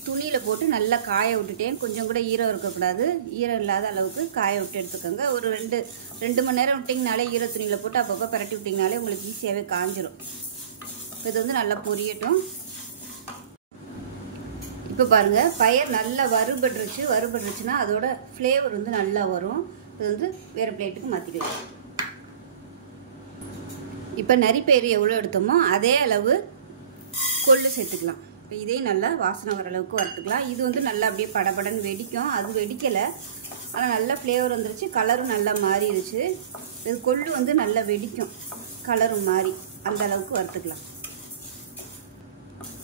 துணியில் போட்டு நல்லா காய விட்டுட்டேன். கொஞ்சம் கூட ஈரம் இருக்கக்கூடாது. ஈரம் இல்லாத அளவுக்கு காய விட்டு எடுத்துக்கோங்க. ஒரு 2 மணி நேரம் விட்டிங்கனாலே ஈர துணியில் போட்டு அப்பப்போ பரட்டி விட்டிங்கனாலே உங்களுக்கு ஈஸியாகவே காஞ்சிரும். இது வந்து நல்லா பொரியட்டும். இப்போ பாருங்கள், பயிர் நல்லா வறுபட்டுருச்சுன்னா அதோட ஃப்ளேவர் வந்து நல்லா வரும். இது வந்து வேறு பிளேட்டுக்கு மாற்றிக்கலாம். இப்போ நரிப்பயிறு எவ்வளோ எடுத்தோமோ அதே அளவு கொள்ளு சேர்த்துக்கலாம். இப்போ இதையும் நல்லா வாசனை வர அளவுக்கு வறுத்துக்கலாம். இது வந்து நல்லா அப்படியே படபடன்னு வெடிக்கும். அது வெடிக்கலை, ஆனால் நல்லா ஃப்ளேவர் வந்துருச்சு. கலரும் நல்லா மாறிடுச்சு. இது கொள்ளு வந்து நல்லா வெடிக்கும், கலரும் மாறி அந்த அளவுக்கு வறுத்துக்கலாம்.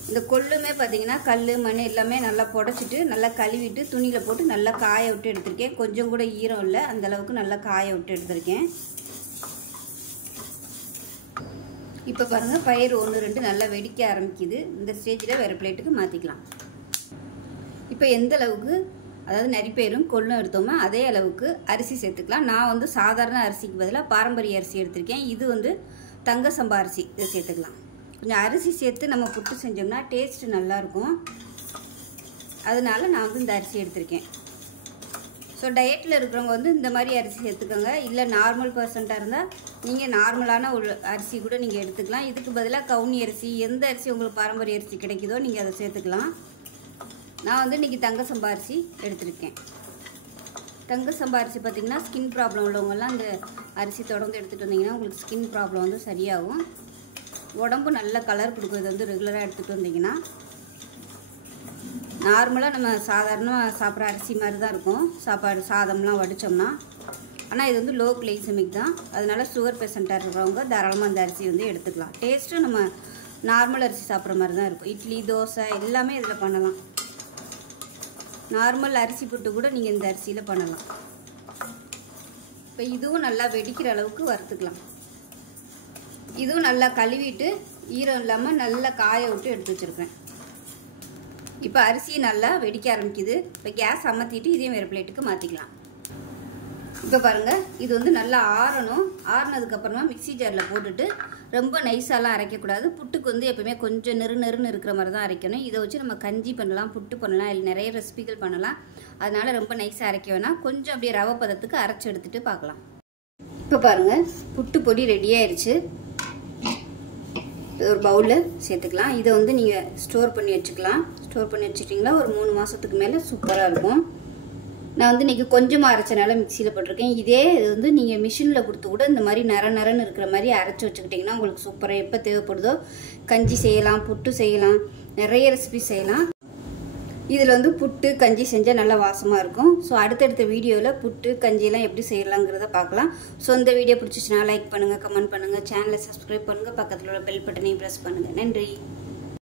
இந்த கொள்ளுமே பார்த்தீங்கன்னா கல் மண் எல்லாமே நல்லா புடச்சிட்டு நல்லா கழுவிட்டு துணியில் போட்டு நல்லா காய விட்டு எடுத்திருக்கேன். கொஞ்சம் கூட ஈரம் இல்லை, அந்தளவுக்கு நல்லா காய விட்டு எடுத்திருக்கேன். இப்போ பாருங்கள், பயிர் 1-2 நல்லா வெடிக்க ஆரம்பிக்குது. இந்த ஸ்டேஜில் வேறு பிளேட்டுக்கு மாற்றிக்கலாம். இப்போ எந்த அளவுக்கு அதாவது நரிப்பயிரும் கொள்ளும் எடுத்தோமோ அதே அளவுக்கு அரிசி சேர்த்துக்கலாம். நான் வந்து சாதாரண அரிசிக்கு பதிலாக பாரம்பரிய அரிசி எடுத்திருக்கேன். இது வந்து தங்க சம்பா அரிசி. இதை சேர்த்துக்கலாம். கொஞ்சம் அரிசி சேர்த்து நம்ம புட்டு செஞ்சோம்னா டேஸ்ட்டு நல்லாயிருக்கும். அதனால நான் வந்து இந்த அரிசி எடுத்திருக்கேன். ஸோ டயட்டில் இருக்கிறவங்க வந்து இந்த மாதிரி அரிசி சேர்த்துக்கோங்க. இல்லை நார்மல் பர்சன்ட்டாக இருந்தால் நீங்கள் நார்மலான ஒரு அரிசி கூட நீங்கள் எடுத்துக்கலாம். இதுக்கு பதிலாக கவுனி அரிசி, எந்த அரிசி உங்களுக்கு பாரம்பரிய அரிசி கிடைக்குதோ நீங்கள் அதை சேர்த்துக்கலாம். நான் வந்து இன்றைக்கி தங்க சம்பா அரிசி எடுத்திருக்கேன். தங்க சம்பா அரிசி பார்த்திங்கன்னா ஸ்கின் ப்ராப்ளம் உள்ளவங்கெல்லாம் இந்த அரிசி தொடர்ந்து எடுத்துகிட்டு வந்தீங்கன்னா உங்களுக்கு ஸ்கின் ப்ராப்ளம் வந்து சரியாகும். உடம்பு நல்ல கலர் கொடுக்கும். இது வந்து ரெகுலராக எடுத்துகிட்டு வந்தீங்கன்னா நார்மலாக நம்ம சாதாரணமாக சாப்பிட்ற அரிசி மாதிரி தான் இருக்கும். சாப்பாடு சாதம்லாம் வடித்தோம்னா ஆனால் இது வந்து லோ கிளைசமிக் தான், அதனால சுகர் பேஷண்ட்டாக இருக்கிறவங்க தாராளமாக அந்த அரிசி வந்து எடுத்துக்கலாம். டேஸ்ட்டு நம்ம நார்மல் அரிசி சாப்பிட்ற மாதிரி தான் இருக்கும். இட்லி தோசை எல்லாமே இதில் பண்ணலாம். நார்மல் அரிசி புட்டு கூட நீங்கள் இந்த அரிசியில் பண்ணலாம். இப்போ இதுவும் நல்லா வெடிக்கிற அளவுக்கு வறுத்துக்கலாம். இதுவும் நல்லா கழுவிட்டு ஈரம் இல்லாமல் நல்லா காய விட்டு எடுத்து வச்சுருக்கேன். இப்போ அரிசி நல்லா வெடிக்க ஆரம்பிக்குது. இப்போ கேஸ் அமர்த்திட்டு இதையும் வேறு பிளேட்டுக்கு மாற்றிக்கலாம். இப்போ பாருங்கள், இது வந்து நல்லா ஆறணும். ஆறினதுக்கப்புறமா மிக்சி ஜாரில் போட்டுட்டு ரொம்ப நைஸாலாம் அரைக்கக்கூடாது. புட்டுக்கு வந்து எப்பவுமே கொஞ்சம் நெருன்னு இருக்கிற மாதிரி தான் அரைக்கணும். இதை வச்சு நம்ம கஞ்சி பண்ணலாம், புட்டு பண்ணலாம், இல்லை நிறைய ரெசிபிகள் பண்ணலாம். அதனால் ரொம்ப நைஸாக அரைக்க வேணாம். கொஞ்சம் அப்படியே ரவை பதத்துக்கு அரைச்சி எடுத்துகிட்டு பார்க்கலாம். இப்போ பாருங்கள், புட்டு பொடி ரெடி ஆயிடுச்சு. ஒரு பவுலில் சேர்த்துக்கலாம். இதை வந்து நீங்கள் ஸ்டோர் பண்ணி வச்சுக்கலாம். ஸ்டோர் பண்ணி வச்சுக்கிட்டிங்களா ஒரு 3 மாதத்துக்கு மேலே சூப்பராக இருக்கும். நான் வந்து இன்றைக்கி கொஞ்சமாக அரைச்சனால மிக்சியில் போட்டிருக்கேன். இதே இது வந்து நீங்கள் மிஷினில் கொடுத்து கூட இந்த மாதிரி நரன்னு இருக்கிற மாதிரி அரைச்சி வச்சுக்கிட்டிங்கன்னா உங்களுக்கு சூப்பராக எப்போ தேவைப்படுதோ கஞ்சி செய்யலாம், புட்டு செய்யலாம், நிறைய ரெசிபி செய்யலாம். இதில் வந்து புட்டு கஞ்சி செஞ்சால் நல்லா வாசமாக இருக்கும். ஸோ அடுத்தடுத்த வீடியோவில் புட்டு கஞ்சியெல்லாம் எப்படி செய்யலாங்கிறத பார்க்கலாம். ஸோ இந்த வீடியோ பிடிச்சிச்சுன்னா லைக் பண்ணுங்கள், கமெண்ட் பண்ணுங்கள், சேனலை சப்ஸ்கிரைப் பண்ணுங்கள், பக்கத்தில் உள்ள பெல் பட்டனையும் ப்ரெஸ் பண்ணுங்கள். நன்றி.